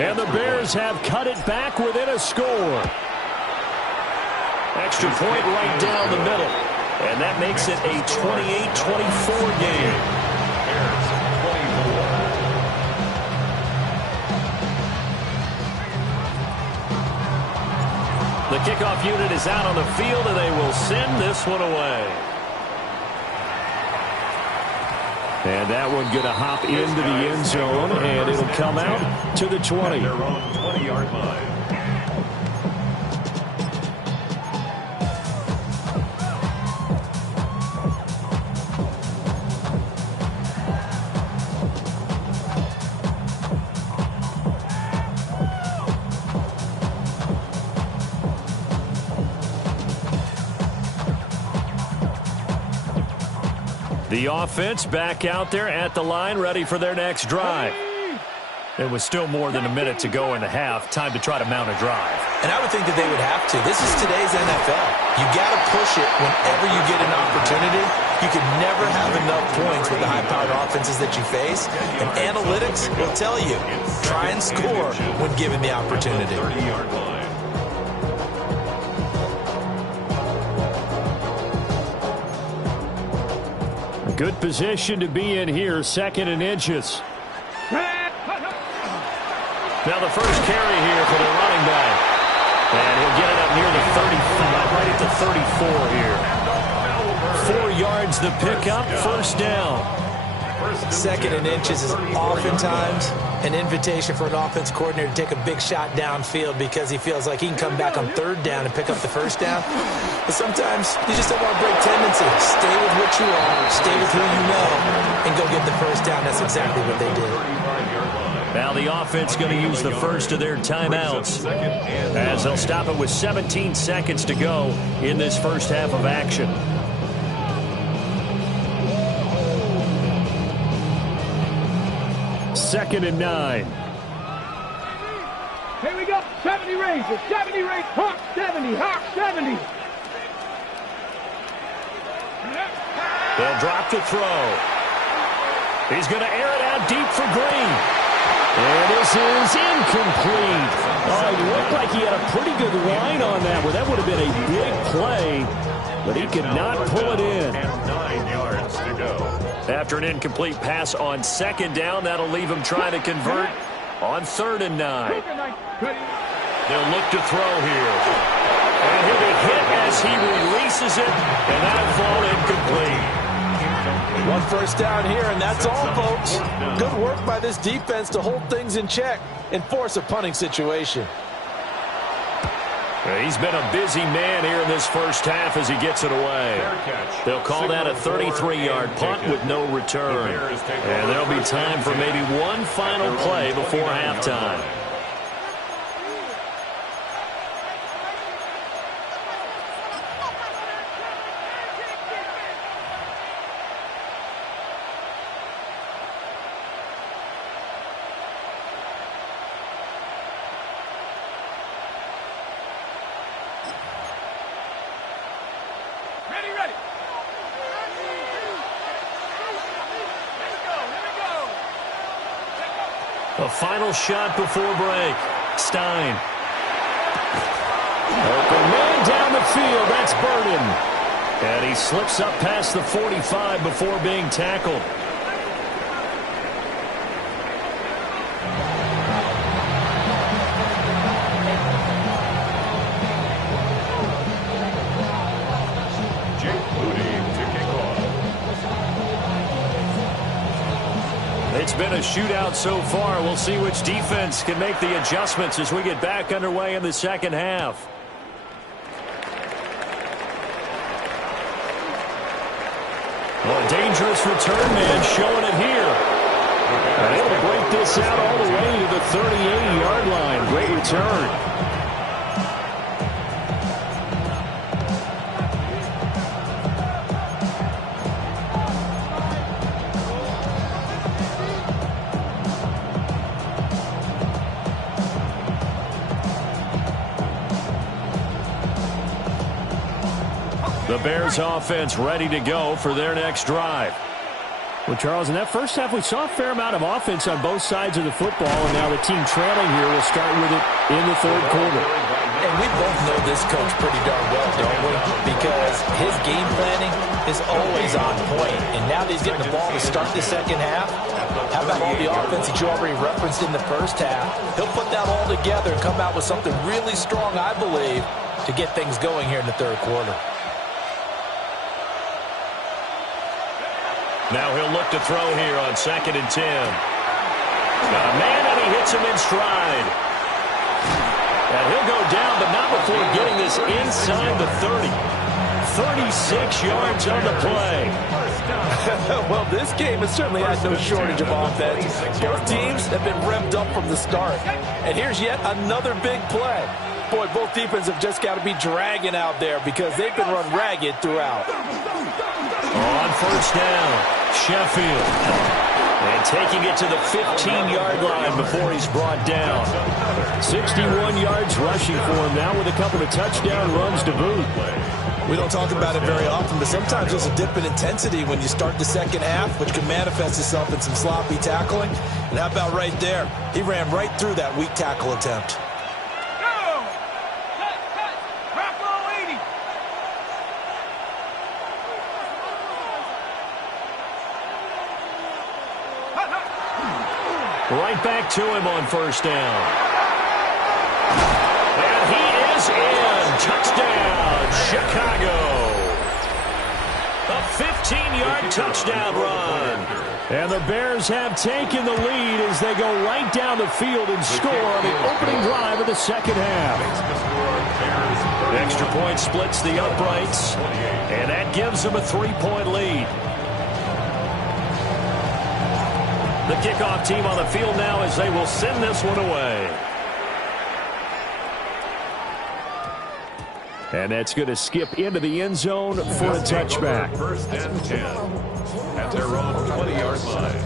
And the Bears have cut it back within a score. Extra point right down the middle. And that makes it a 28-24 game. The kickoff unit is out on the field, and they will send this one away. And that one going to hop into the end zone, and it'll come out to the 20. Their own 20-yard line. The offense back out there at the line, ready for their next drive. It was still more than a minute to go in the half. Time to try to mount a drive. And I would think that they would have to. This is today's NFL. You got to push it whenever you get an opportunity. You can never have enough points with the high-powered offenses that you face. And analytics will tell you, try and score when given the opportunity. 30-yard line. Good position to be in here, 2nd and inches. Now the first carry here for the running back. And he'll get it up near the 35, right at the 34 here. 4 yards the pickup, first down. 2nd and inches is oftentimes an invitation for an offense coordinator to take a big shot downfield because he feels like he can come back on 3rd down and pick up the first down. But sometimes you just don't want to break tendency. Stay with what you are, stay with who you know, and go get the first down. That's exactly what they did. Now the offense going to use the first of their timeouts as they'll stop it with 17 seconds to go in this first half of action. Second and 9. Here we go. 70 Rangers. 70 Rangers. Hawk 70. Hawk 70. They'll drop to throw. He's going to air it out deep for Green. And this is incomplete. Oh, it looked like he had a pretty good line on that one. That would have been a big play, but he could not pull it in. And 9 yards to go. After an incomplete pass on 2nd down, that'll leave him trying to convert on 3rd and 9. They'll look to throw here. And he'll be hit as he releases it, and that'll fall incomplete. One first down here, and that's all, folks. Good work by this defense to hold things in check and force a punting situation. He's been a busy man here in this first half as he gets it away. They'll call that a 33-yard punt with no return. And there'll be time for maybe one final play before halftime. Ready, ready. A final shot before break. Stein. Open man down the field. That's Burden. And he slips up past the 45 before being tackled. It's been a shootout so far. We'll see which defense can make the adjustments as we get back underway in the second half. Well, a dangerous return man showing it here. And able to break this out all the way to the 38-yard line. Great return. The Bears offense ready to go for their next drive. Well, Charles, in that first half, we saw a fair amount of offense on both sides of the football, and now the team trailing here will start with it in the third quarter. And we both know this coach pretty darn well, don't we? Because his game planning is always on point. And now that he's getting the ball to start the second half, how about all the offense that you already referenced in the first half? He'll put that all together and come out with something really strong, I believe, to get things going here in the third quarter. Now he'll look to throw here on 2nd and 10. Got a man, and he hits him in stride. And he'll go down, but not before getting this inside the 30. 36 yards on the play. Well, this game has certainly had no shortage of offense. Both teams have been revved up from the start. And here's yet another big play. Boy, both defenses have just got to be dragging out there because they've been run ragged throughout. On first down, Sheffield. And taking it to the 15-yard line before he's brought down. 61 yards rushing for him now with a couple of touchdown runs to boot. We don't talk about it very often, but sometimes there's a dip in intensity when you start the second half, which can manifest itself in some sloppy tackling. And how about right there? He ran right through that weak tackle attempt. Right back to him on first down. And he is in. Touchdown, Chicago. A 15-yard touchdown run. And the Bears have taken the lead as they go right down the field and score on the opening drive of the second half. Extra point splits the uprights, and that gives them a 3-point lead. The kickoff team on the field now as they will send this one away. And that's going to skip into the end zone for a touchback. First and 10 at their own 20-yard line.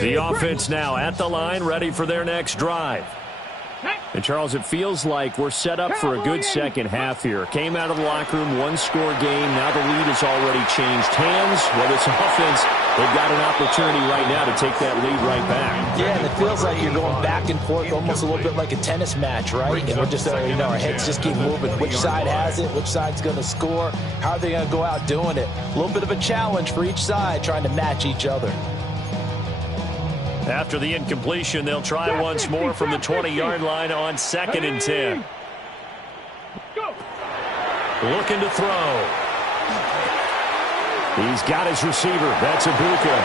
The offense now at the line, ready for their next drive. And, Charles, it feels like we're set up for a good second half here. Came out of the locker room, one-score game. Now the lead has already changed hands. Well, this offense, they've got an opportunity right now to take that lead right back. Yeah, and it feels like you're going back and forth almost a little bit like a tennis match, right? And we're just, our heads just keep moving. Which side has it? Which side's going to score? How are they going to go out doing it? A little bit of a challenge for each side trying to match each other. After the incompletion, they'll try once more from the 20-yard line on 2nd and 10. Looking to throw. He's got his receiver. That's Ibuka.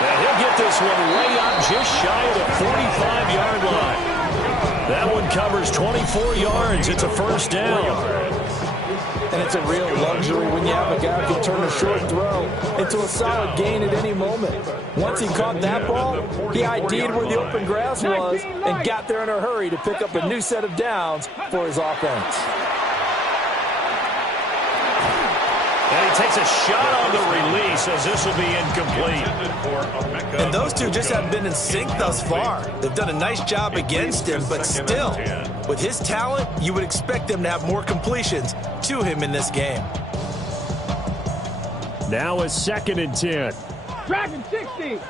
And he'll get this one way up just shy of the 45-yard line. That one covers 24 yards. It's a first down. And it's a real luxury when you have a guy who can turn a short throw into a solid gain at any moment. Once he caught that ball, he ID'd where the open grass was and got there in a hurry to pick up a new set of downs for his offense. And he takes a shot on the release as this will be incomplete. And those two just haven't been in sync thus far. They've done a nice job against him, but still, with his talent, you would expect them to have more completions to him in this game. Now a 2nd and 10. Dragon 60.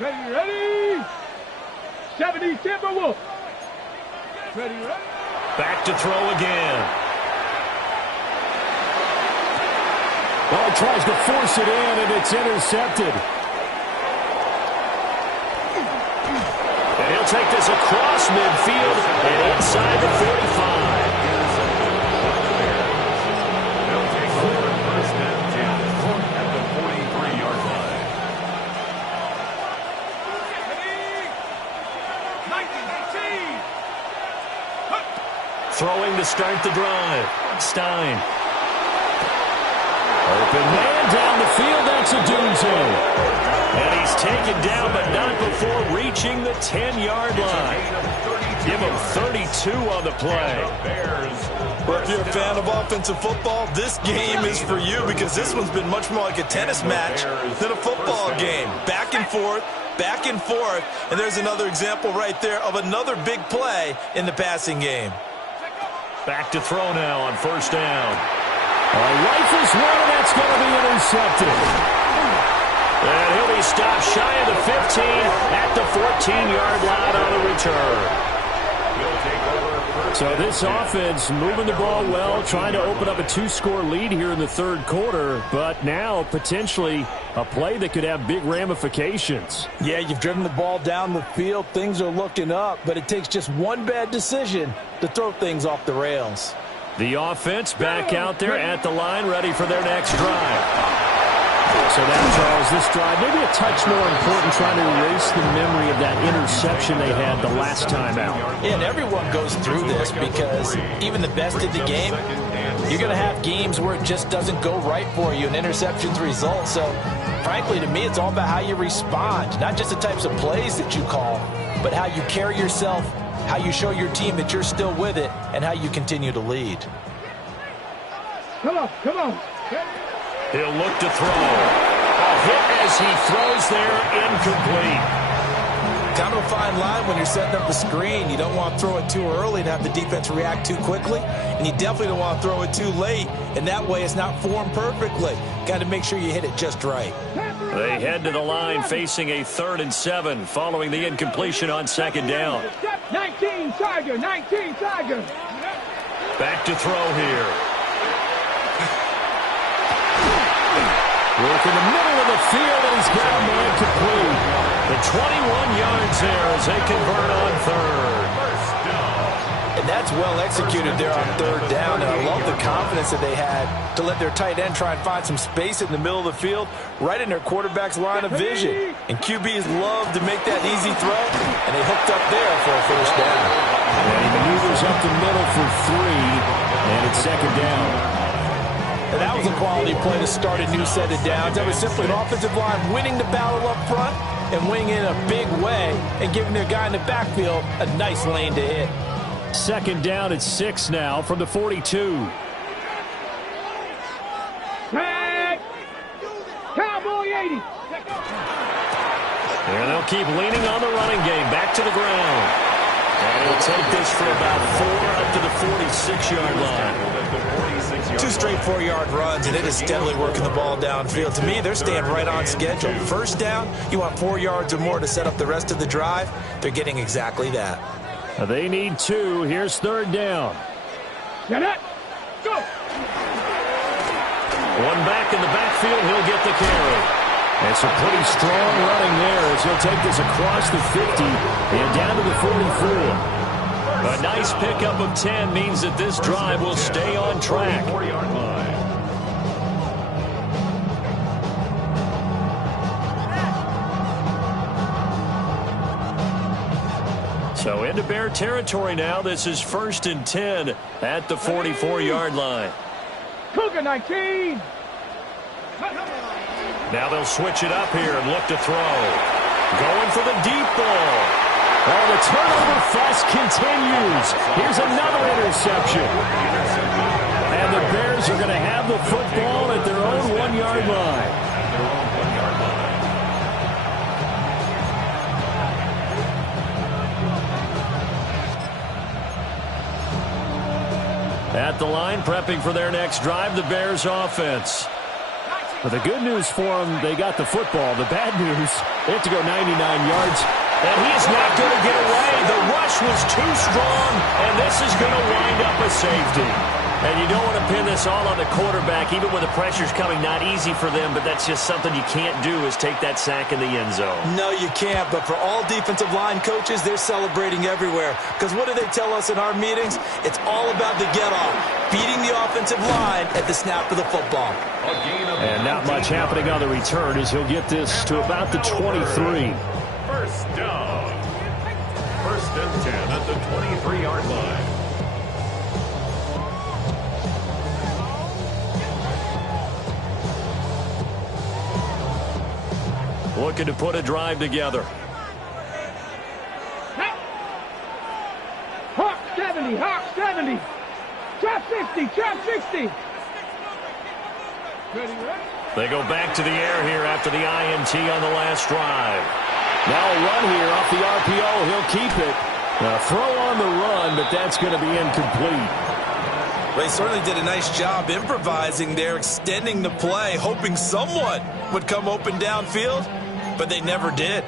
Ready. 70 Timberwolf. Ready. Back to throw again. Well, tries to force it in, and it's intercepted. And he'll take this across midfield and inside the 45. They'll take over 1st and 10 at the 43-yard line. 19-18. Throwing to start the drive. Stein. Open man down the field. That's a Dunzo. And he's taken down, but not before reaching the 10-yard line. Give him 32 on the play. Well, if you're a fan of offensive football, this game is for you because this one's been much more like a tennis match than a football game. Back and forth, and there's another example right there of another big play in the passing game. Back to throw now on 1st down. Rifles one, and that's going to be intercepted. And he'll be stopped shy of the 15 at the 14-yard line on the return. So this offense moving the ball well, trying to open up a 2-score lead here in the 3rd quarter, but now potentially a play that could have big ramifications. Yeah, you've driven the ball down the field. Things are looking up, but it takes just one bad decision to throw things off the rails. The offense back out there at the line, ready for their next drive. So now, Charles, this drive, maybe a touch more important, trying to erase the memory of that interception they had the last time out. Yeah, and everyone goes through this because even the best in the game, you're going to have games where it just doesn't go right for you and interceptions result. So, frankly, to me, it's all about how you respond, not just the types of plays that you call, but how you carry yourself, how you show your team that you're still with it, and how you continue to lead. Come on. He'll look to throw. A hit as he throws there, incomplete. Kind of a fine line when you're setting up the screen. You don't want to throw it too early and have the defense react too quickly, and you definitely don't want to throw it too late, and that way it's not formed perfectly. Got to make sure you hit it just right. They head to the line facing a 3rd and 7 following the incompletion on 2nd down. 19 Tiger. Back to throw here. Work in the middle of the field, and he's got a man complete. The 21 yards there as they convert on 3rd. And that's well executed there on 3rd down. And I love the confidence that they had to let their tight end try and find some space in the middle of the field, right in their quarterback's line of vision. And QBs love to make that easy throw, and they hooked up there for a 1st down. And he maneuvers up the middle for 3, and it's 2nd down. And that was a quality play to start a new set of downs. That was simply an offensive line winning the battle up front and winning in a big way and giving their guy in the backfield a nice lane to hit. 2nd down at 6 now from the 42. Tag! Cowboy 80. And they'll keep leaning on the running game. Back to the ground. And he'll take this for about 4 up to the 46-yard line. 2 straight 4-yard runs, and it is steadily working the ball downfield. To me, they're staying right on schedule. 1st down, you want 4 yards or more to set up the rest of the drive. They're getting exactly that. They need 2. Here's 3rd down. Get it. Go. One back in the backfield, he'll get the carry. It's a pretty strong running there as he'll take this across the 50 and down to the 44. A nice pickup of 10 means that this drive will stay on track. So into Bear territory now. This is 1st and 10 at the 44-yard line. Cougar 19. Now they'll switch it up here and look to throw. Going for the deep ball. Oh, the turnover fuss continues. Here's another interception. And the Bears Bears are going to have the football at their own 1-yard line. At the line, prepping for their next drive, the Bears offense. But the good news for them, they got the football. The bad news, they have to go 99 yards. And he is not going to get away. The rush was too strong, and this is going to wind up a safety. And you don't want to pin this all on the quarterback, even when the pressure's coming. Not easy for them, but that's just something you can't do is take that sack in the end zone. No, you can't. But for all defensive line coaches, they're celebrating everywhere. Because what do they tell us in our meetings? It's all about the get-off, beating the offensive line at the snap of the football. And not much happening on the return as he'll get this to about the 23. First down. First and 10 at the 23-yard line. Looking to put a drive together. Hawk 70, Hawk 70. Trap 60, trap 60. Ready, ready? They go back to the air here after the INT on the last drive. Now a run here off the RPO. He'll keep it. Now throw on the run, but that's going to be incomplete. They certainly did a nice job improvising there, extending the play, hoping someone would come open downfield, but they never did.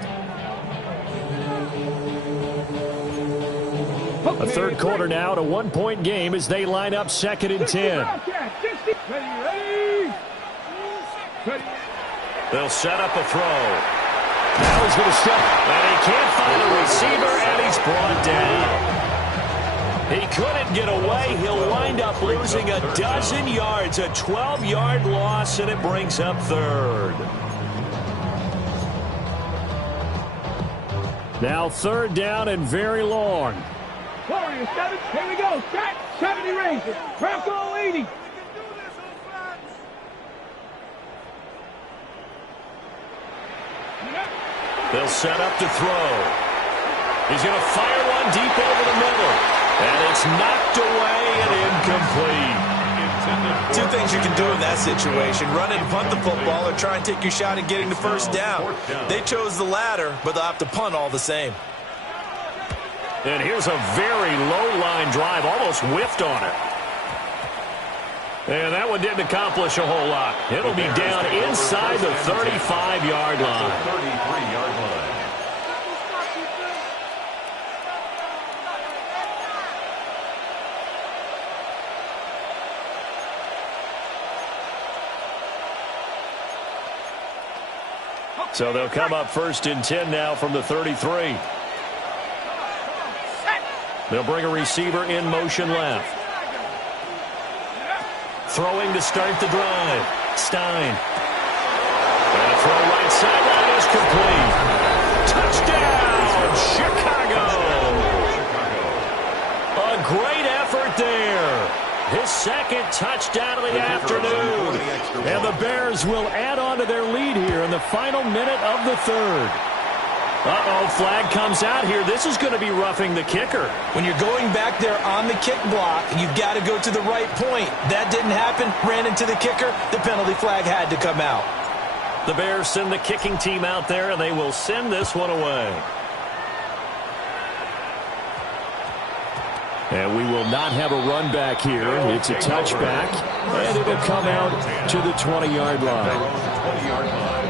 A third quarter now, to 1-point game as they line up 2nd and 10. They'll set up a throw. Now he's going to step, and he can't find a receiver, and he's brought down. He couldn't get away. He'll wind up losing a dozen yards, a 12-yard loss, and it brings up 3rd. Now 3rd down and very long. Warriors 7, here we go. Start 70 Rangers. Bronco 80. They'll set up to throw. He's going to fire one deep over the middle. And it's knocked away and incomplete. Two things you can do in that situation: run and punt the football, or try and take your shot at getting the first down. They chose the latter, but they'll have to punt all the same. And here's a very low-line drive, almost whiffed on it. And that one didn't accomplish a whole lot. It'll be down inside the 35-yard line. 33-yard line. So they'll come up 1st and 10 now from the 33. They'll bring a receiver in motion left. Throwing to start the drive. Stein. And a throw right sideline is complete. Touchdown, Chicago. A great effort there. His 2nd touchdown of the afternoon. And the Bears will add on to their lead here in the final minute of the 3rd. Uh-oh, flag comes out here. This is going to be roughing the kicker. When you're going back there on the kick block, you've got to go to the right point. That didn't happen. Ran into the kicker. The penalty flag had to come out. The Bears send the kicking team out there, and they will send this one away. And we will not have a run back here. It's a touchback, and it'll come out to the 20-yard line. 20-yard line.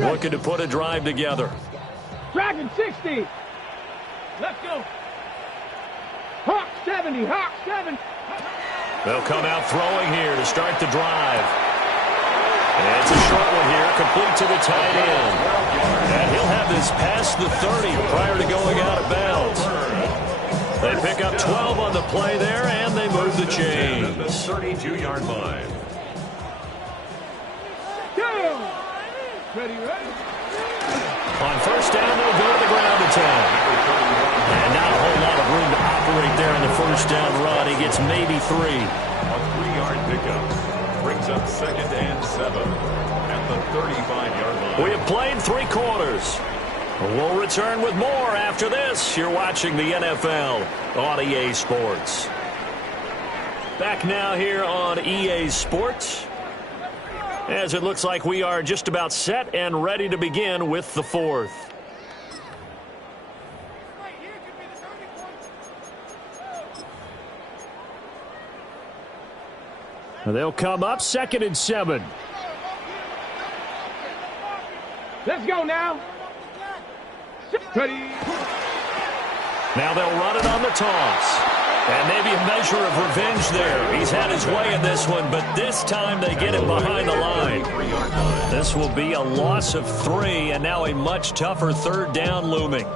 Looking to put a drive together. Dragon 60. Let's go. Hawk 70, Hawk 7. They'll come out throwing here to start the drive. And it's a short one here, complete to the tight end. And he'll have this past the 30 prior to going out of bounds. They pick up 12 on the play there, and they move the chains. The 32-yard line. Ready, ready. On 1st down, they'll go to the ground attack. And not a whole lot of room to operate there in the 1st down run. He gets maybe 3. A 3-yard pickup. brings up 2nd and 7 at the 35-yard line. We have played 3 quarters. We'll return with more after this. You're watching the NFL on EA Sports. Back now here on EA Sports, as it looks like we are just about set and ready to begin with the 4th. They'll come up 2nd and 7. Let's go now. Ready. Now they'll run it on the toss. And maybe a measure of revenge there. He's had his way in this one, but this time they get him behind the line. This will be a loss of 3, and now a much tougher 3rd down looming.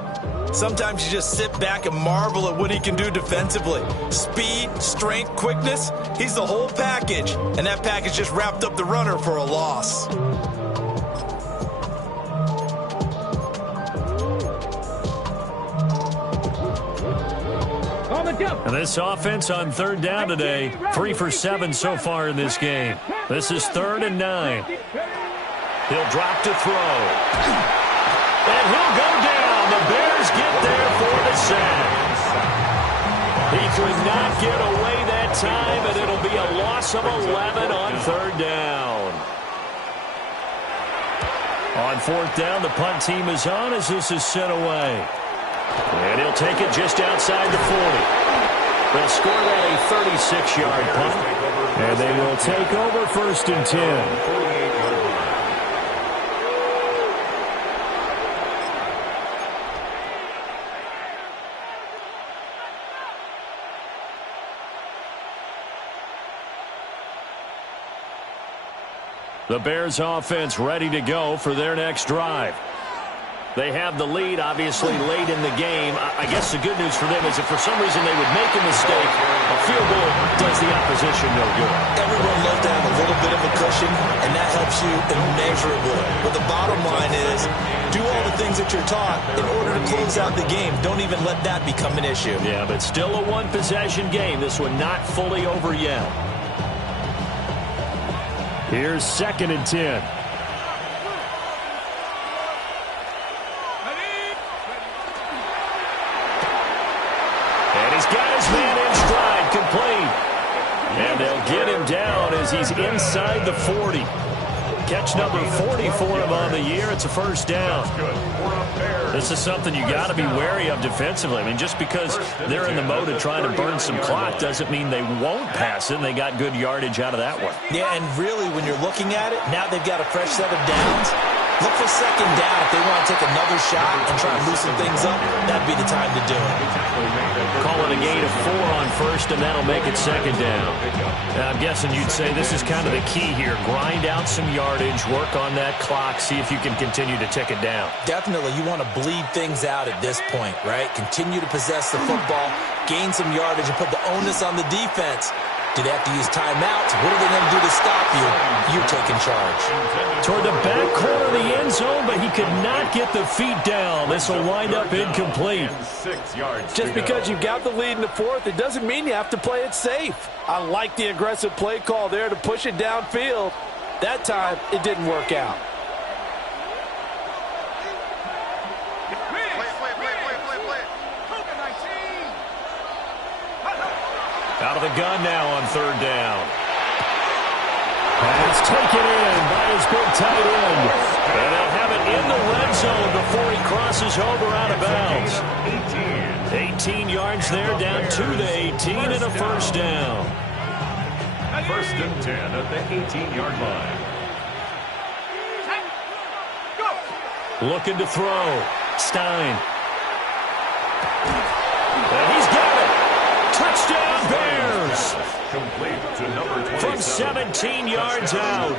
Sometimes you just sit back and marvel at what he can do defensively. Speed, strength, quickness, he's the whole package. And that package just wrapped up the runner for a loss. And this offense on 3rd down today, 3 for 7 so far in this game. This is 3rd and 9. He'll drop to throw. And he'll go down. The Bears get there for the sack. He could not get away that time, and it'll be a loss of 11 on 3rd down. On 4th down, the punt team is on as this is sent away. And he'll take it just outside the 40. They'll score that a 36-yard punt, and they will take over 1st and 10. The Bears offense ready to go for their next drive. They have the lead, obviously, late in the game. I guess the good news for them is if for some reason they would make a mistake, a field goal does the opposition no good. Everyone loves to have a little bit of a cushion, and that helps you immeasurably. But the bottom line is, do all the things that you're taught in order to close out the game. Don't even let that become an issue. Yeah, but still a one-possession game. This one not fully over yet. Here's 2nd and 10. Got his man in stride, complete. And they'll get him down as he's inside the 40. Catch number 40 for him on the year. It's a 1st down. This is something you got to be wary of defensively. I mean, just because they're in the mode of trying to burn some clock doesn't mean they won't pass it. And they got good yardage out of that one. Yeah, and really, when you're looking at it, now they've got a fresh set of downs. Look for 2nd down. If they want to take another shot and try and loosen things up, that'd be the time to do it. Call it a gain of 4 on 1st, and that'll make it 2nd down. Now, I'm guessing you'd say this is kind of the key here. Grind out some yardage, work on that clock, see if you can continue to tick it down. Definitely. You want to bleed things out at this point, right? Continue to possess the football, gain some yardage, and put the onus on the defense. Do they have to use timeouts? What are they going to do to stop you? You're taking charge. Toward the back corner of the end zone, but he could not get the feet down. This will wind up incomplete. Just because you've got the lead in the 4th, it doesn't mean you have to play it safe. I like the aggressive play call there to push it downfield. That time, it didn't work out. Out of the gun now on 3rd down. Pass taken in by his big tight end. And they'll have it in the red zone before he crosses over out of bounds. 18 yards there, down to the 18 and a 1st down. 1st and 10 at the 18-yard line. Looking to throw. Stein. And he's got it. Touchdown, Bears! From 17 yards out.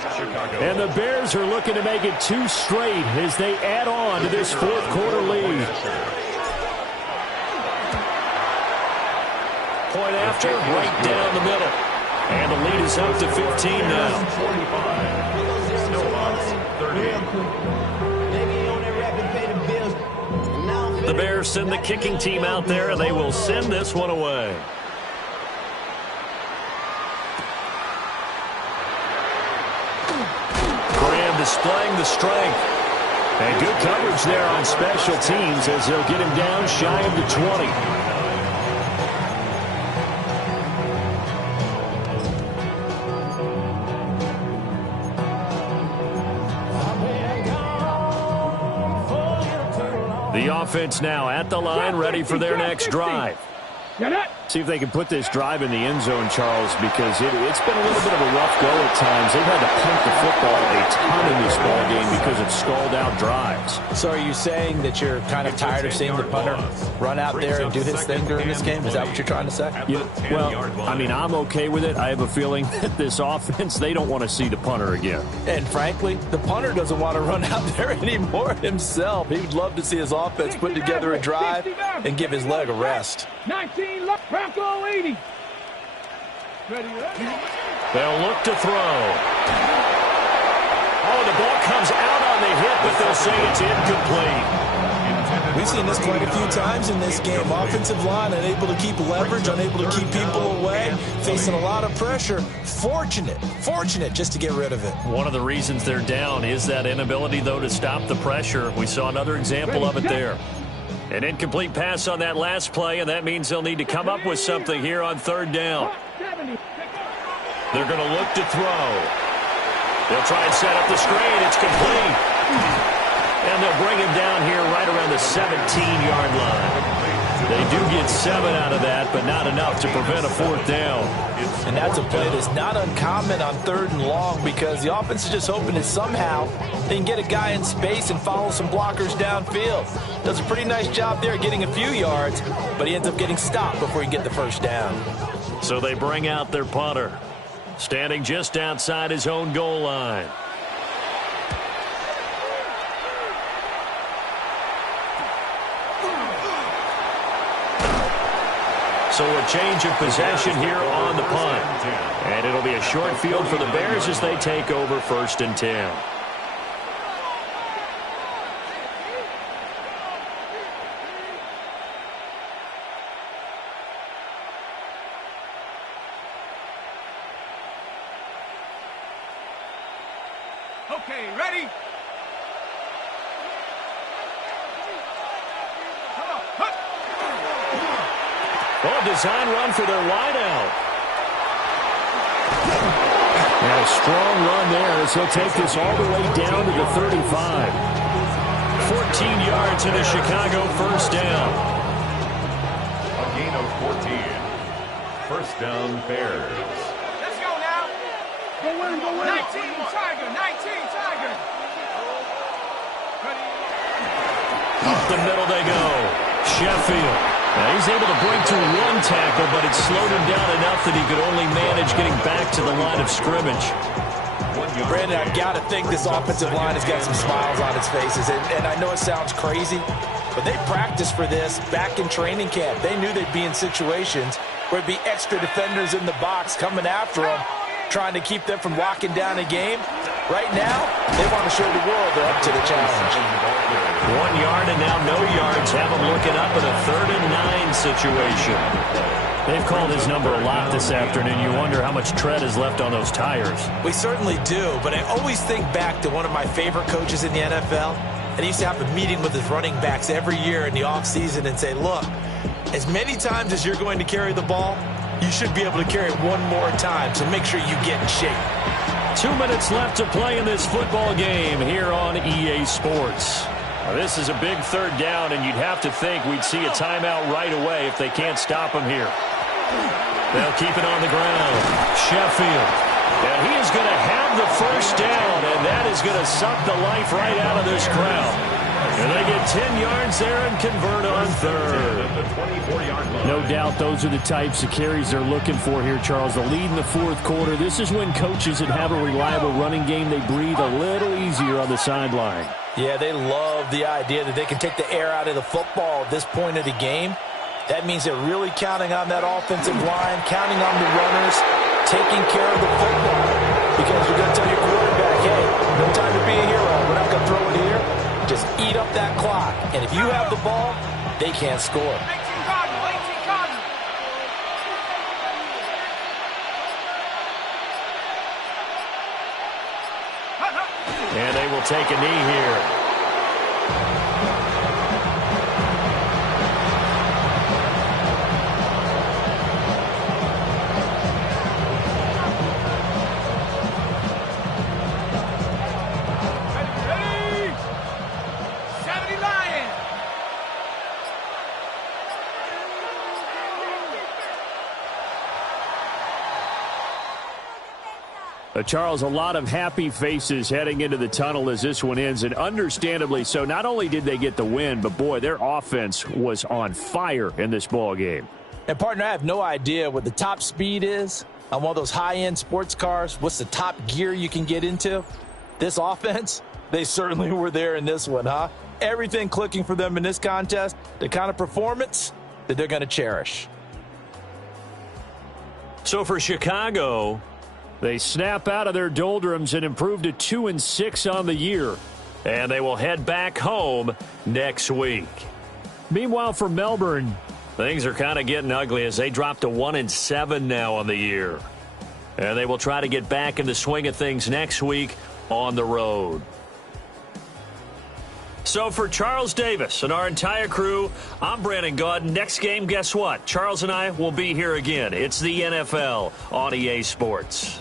And the Bears are looking to make it 2 straight as they add on to this 4th quarter lead. Point after, right down the middle. And the lead is up to 15 now. Snowhawks, 38. The Bears send the kicking team out there, and they will send this one away. displaying the strength. And good coverage there on special teams as they'll get him down shy of the 20. The offense now at the line, ready for their next drive. See if they can put this drive in the end zone, Charles, because it's been a little bit of a rough go at times. They've had to punt the football a ton in this ball game because of stalled-out drives. So are you saying that you're kind of tired of seeing the punter run out there and do his thing during this game? Is that what you're trying to say? Yeah, well, I mean, I'm okay with it. I have a feeling that this offense, they don't want to see the punter again. And frankly, the punter doesn't want to run out there anymore himself. He would love to see his offense put together a drive and give his leg a rest. 19, Bronco 80. Ready? They'll look to throw. Oh, the ball comes out on the hit, but they'll say it's incomplete. We've seen this quite a few times in this game. Offensive line unable to keep leverage, unable to keep people away, facing a lot of pressure. Fortunate just to get rid of it. One of the reasons they're down is that inability, though, to stop the pressure. We saw another example of it there. An incomplete pass on that last play, and that means they'll need to come up with something here on third down. They're going to look to throw. They'll try and set up the screen. It's complete. And they'll bring him down here right around the 17-yard line. They do get 7 out of that, but not enough to prevent a fourth down. And that's a play that's not uncommon on third and long because the offense is just hoping that somehow they can get a guy in space and follow some blockers downfield. Does a pretty nice job there getting a few yards, but he ends up getting stopped before he can get the first down. So they bring out their punter, standing just outside his own goal line. So a change of possession here on the punt. And it'll be a short field for the Bears as they take over 1st and 10. Okay, ready? Well, design run for their wideout. And a strong run there as he'll take this all the way down to the 35. 14 yards in a Chicago first down. A gain of 14. First down, Bears. Let's go now. Go in, go in. 19 Tiger, 19 Tiger. Ready? Up the middle they go. Sheffield. Now he's able to break to one tackle, but it slowed him down enough that he could only manage getting back to the line of scrimmage. Brandon, I've got to think this offensive line has got some smiles on its faces. And I know it sounds crazy, but they practiced for this back in training camp. They knew they'd be in situations where it'd be extra defenders in the box coming after them, trying to keep them from locking down a game. Right now, they want to show the world they're up to the challenge. 1 yard and now no yards. Have them looking up at a 3rd and 9 situation. They've called his number a lot this afternoon. You wonder how much tread is left on those tires. We certainly do, but I always think back to one of my favorite coaches in the NFL. And he used to have a meeting with his running backs every year in the offseason and say, look, as many times as you're going to carry the ball, you should be able to carry it one more time, so make sure you get in shape. 2 minutes left to play in this football game here on EA Sports. Now, this is a big 3rd down, and you'd have to think we'd see a timeout right away if they can't stop him here. They'll keep it on the ground. Sheffield. And he is going to have the first down, and that is going to suck the life right out of this crowd. And they get 10 yards there and convert on 3rd. No doubt those are the types of carries they're looking for here, Charles. The lead in the 4th quarter. This is when coaches that have a reliable running game, they breathe a little easier on the sideline. Yeah, they love the idea that they can take the air out of the football at this point of the game. That means they're really counting on that offensive line, counting on the runners, taking care of the football. Because you're going to tell your quarterback, hey, no time to be a hero. We're not going to throw it here. Just eat up that clock. And if you have the ball, they can't score. 18 Cardinal, 18 Cardinal. And they to take a knee here. Charles, a lot of happy faces heading into the tunnel as this one ends, and understandably so. Not only did they get the win, but, boy, their offense was on fire in this ball game. And, partner, I have no idea what the top speed is on one of those high-end sports cars. What's the top gear you can get into? This offense, they certainly were there in this one, huh? Everything clicking for them in this contest, the kind of performance that they're going to cherish. So for Chicago, they snap out of their doldrums and improve to 2-6 on the year. And they will head back home next week. Meanwhile, for Melbourne, things are kind of getting ugly as they drop to 1-7 now on the year. And they will try to get back in the swing of things next week on the road. So for Charles Davis and our entire crew, I'm Brandon Gaudin. Next game, guess what? Charles and I will be here again. It's the NFL on EA Sports.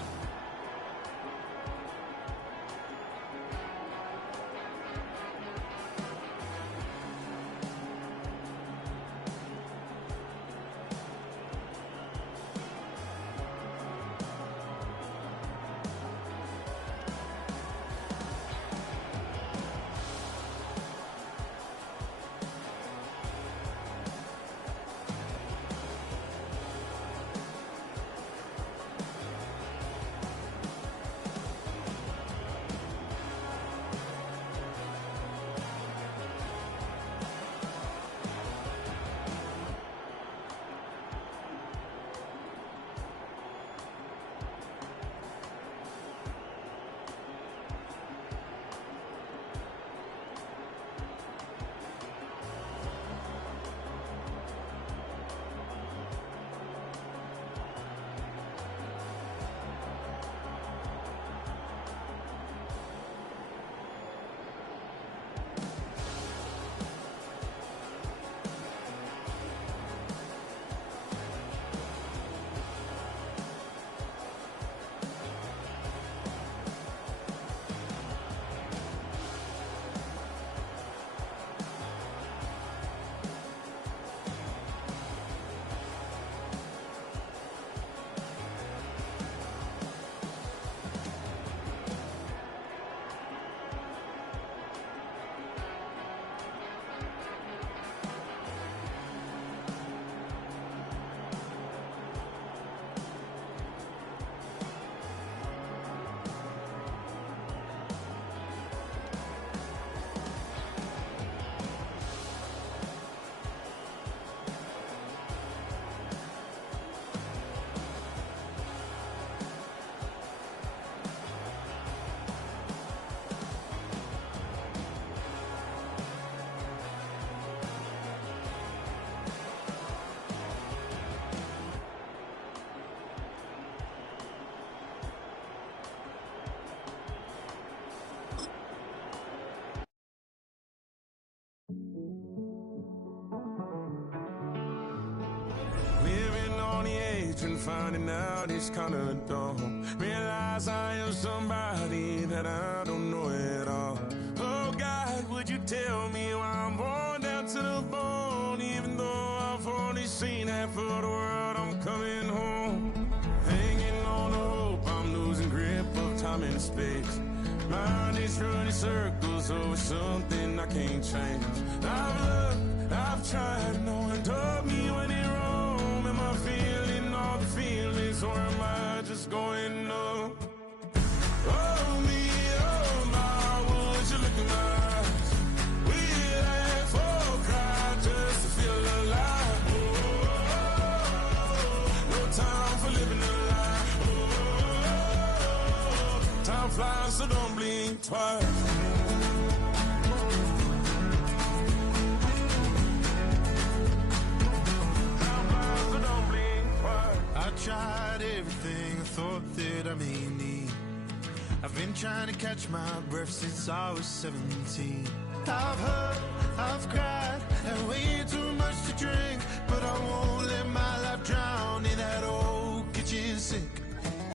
And finding out it's kinda dumb. Realize I am somebody that I don't know at all. Oh God, would you tell me why I'm born down to the bone? Even though I've only seen half of the world, I'm coming home. Hanging on the hope, I'm losing grip of time and space. Mind is running circles over something I can't change. I've looked, I've tried, no one told me when it wrong. Am I feeling all the feelings, or am I just going up? Oh me, oh my, would you look in my eyes? We laugh or cry just to feel alive. Oh, no time for living a lie. Oh, time flies, so don't blink twice. I tried everything I thought that I may need. I've been been trying to catch my breath since I was 17. I've hurt, I've cried, and way too much to drink, but I won't let my life drown in that old kitchen sink.